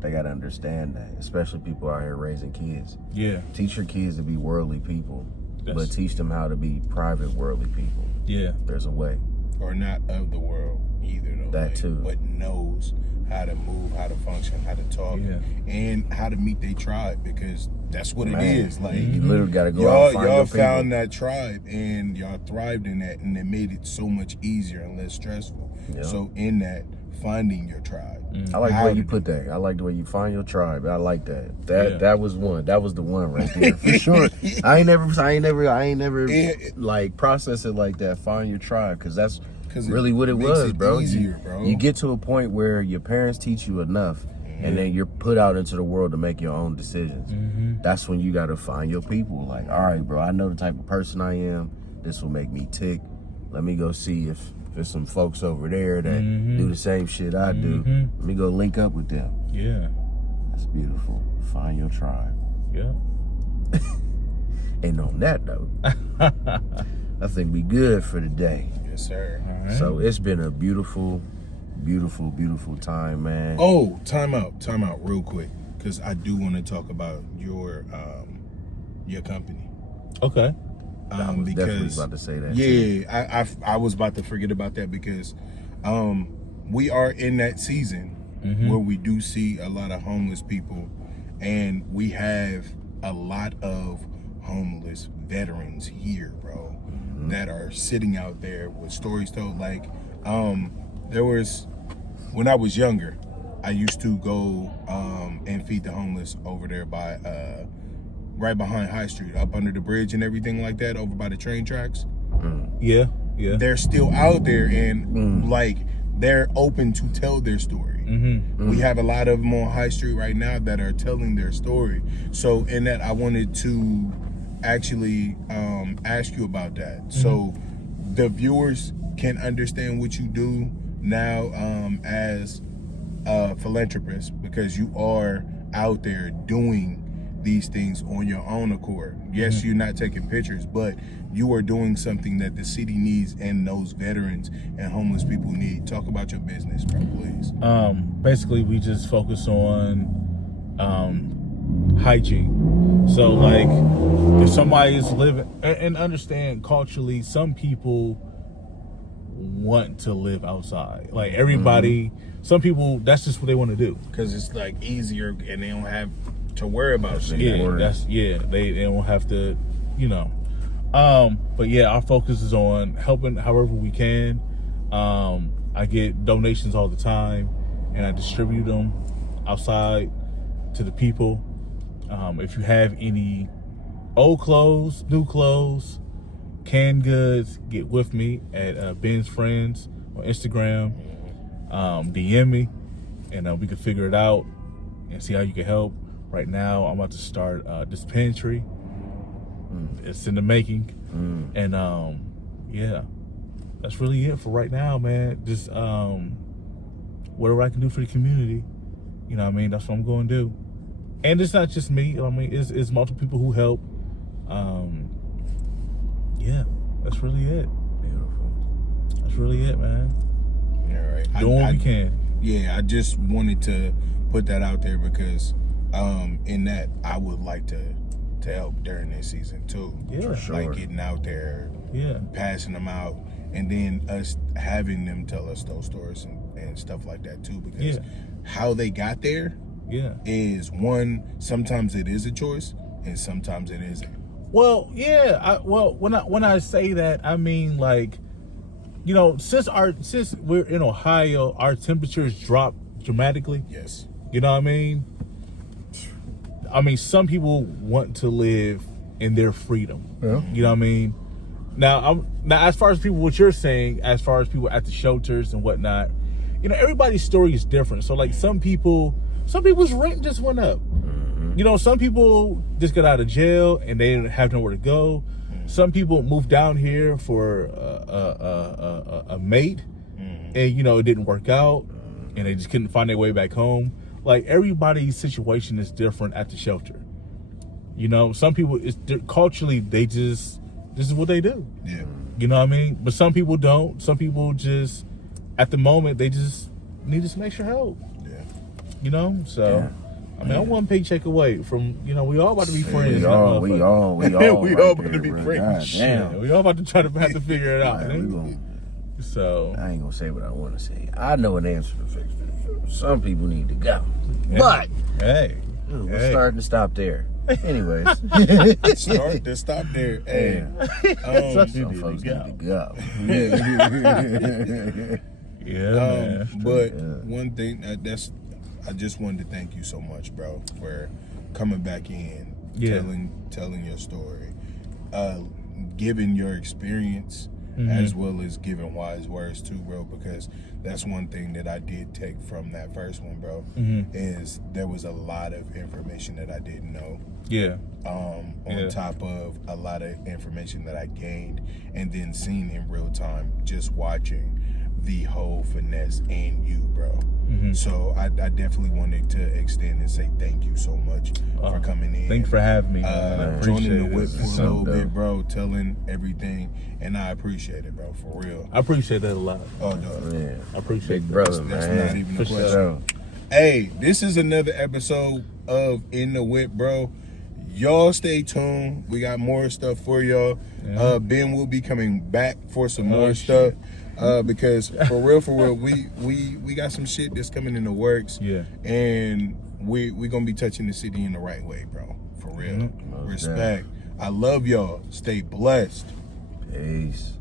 They gotta understand that, especially people out here raising kids. Yeah. Teach your kids to be worldly people, but That's- teach them how to be private worldly people. Yeah. There's a way. Or not of the world either, though. That too. But knows how to move, how to function, how to talk, Yeah. and how to meet their tribe, because that's what Man, it is. Like, you literally gotta go out and find y'all your people. found that tribe and y'all thrived in that, and it made it so much easier and less stressful. Yeah. So in that, finding your tribe. I like the How way you to put that. I like the way you find your tribe. I like that. That Yeah. that was one. That was the one right there for sure. I ain't never Yeah. like process it like that. Find your tribe, because that's 'Cause it really what it makes was, it bro. easier, bro. You get to a point where your parents teach you enough, and then you're put out into the world to make your own decisions. That's when you got to find your people. Like, all right, bro, I know the type of person I am. This will make me tick. Let me go see if there's some folks over there that do the same shit I do. Let me go link up with them. Yeah. That's beautiful. Find your tribe. Yeah. And on that note, I think we good for today. Yes, sir. All right. So it's been a beautiful, beautiful, beautiful time, man. Oh, time out real quick, because I do want to talk about your company. Okay. I was definitely about to say that. too. Yeah, I was about to forget about that, because we are in that season where we do see a lot of homeless people, and we have a lot of homeless veterans here, bro, that are sitting out there with stories told. Like, there was, when I was younger, I used to go and feed the homeless over there by right behind High Street, up under the bridge and everything like that, over by the train tracks. Yeah. Yeah. They're still out there, and like, they're open to tell their story. We have a lot of them on High Street right now that are telling their story. So in that, I wanted to actually ask you about that, so the viewers can understand what you do now as a philanthropist, because you are out there doing these things on your own accord. Yes, you're not taking pictures, but you are doing something that the city needs and those veterans and homeless people need. Talk about your business, bro, please. Basically, we just focus on hygiene. So, like, if somebody is living, and understand culturally, some people want to live outside. Like, everybody, some people, that's just what they want to do. Because it's like easier, and they don't have to worry about shit. Yeah, they don't have to, you know. But yeah, our focus is on helping however we can. I get donations all the time, and I distribute them outside to the people. If you have any old clothes, new clothes, canned goods, get with me at Ben's Friends on Instagram. DM me, and we can figure it out and see how you can help. Right now, I'm about to start this pantry. It's in the making, and yeah, that's really it for right now, man. Just whatever I can do for the community, you know what I mean? That's what I'm going to do. And it's not just me, you know what I mean? It's multiple people who help. Yeah, that's really it. Beautiful. That's really it, man. All right. Doing what we can. Yeah, I just wanted to put that out there, because in that, I would like to help during this season too. Yeah. For sure. Like getting out there, Yeah. passing them out, and then us having them tell us those stories and stuff like that too, because Yeah. how they got there Yeah. is, one, sometimes it is a choice and sometimes it isn't. Well, yeah. When I say that, I mean, like, you know, since we're in Ohio, our temperatures drop dramatically. Yes. You know what I mean? Some people want to live in their freedom. Yeah. You know what I mean? Now, as far as people, what you're saying, as far as people at the shelters and whatnot, you know, everybody's story is different. So, like, some people's rent just went up. You know, some people just got out of jail and they didn't have nowhere to go. Some people moved down here for a mate, and, you know, it didn't work out, and they just couldn't find their way back home. Like, everybody's situation is different at the shelter. You know, some people, culturally, this is what they do. Yeah. You know what I mean? But some people don't. Some people just, at the moment, they just need some extra help. Yeah. You know, so I mean, I'm one paycheck away from, you know, we all about to be friends. We all we right all about there, to be bro. friends. God damn. Yeah, we all about to try to have to figure it out. Like, we gonna, So I ain't gonna say what I want to say. I know an answer to fix this. Some people need to go, but hey, we're starting to stop there. Anyways, Start to stop there. Hey, some folks need to go. yeah, man. but one thing I just wanted to thank you so much, bro, for coming back in, telling your story, giving your experience, as well as giving wise words too, bro, because that's one thing that I did take from that first one, bro, is there was a lot of information that I didn't know. On top of a lot of information that I gained and then seen in real time, just watching the whole finesse and you, bro. So I definitely wanted to extend and say thank you so much for coming in. Thanks for having me. Joining the whip for a little bit, bro, telling everything, and I appreciate it, bro, for real. I appreciate that a lot. Oh, dog. Man, I appreciate big brother, That's man. not even a For question. sure. Hey, this is another episode of In the Whip, bro. Y'all stay tuned. We got more stuff for y'all. Ben will be coming back for some more stuff. Because for real, we got some shit that's coming in the works. Yeah. And we gonna be touching the city in the right way, bro. For real. Respect. I love y'all. Stay blessed. Peace.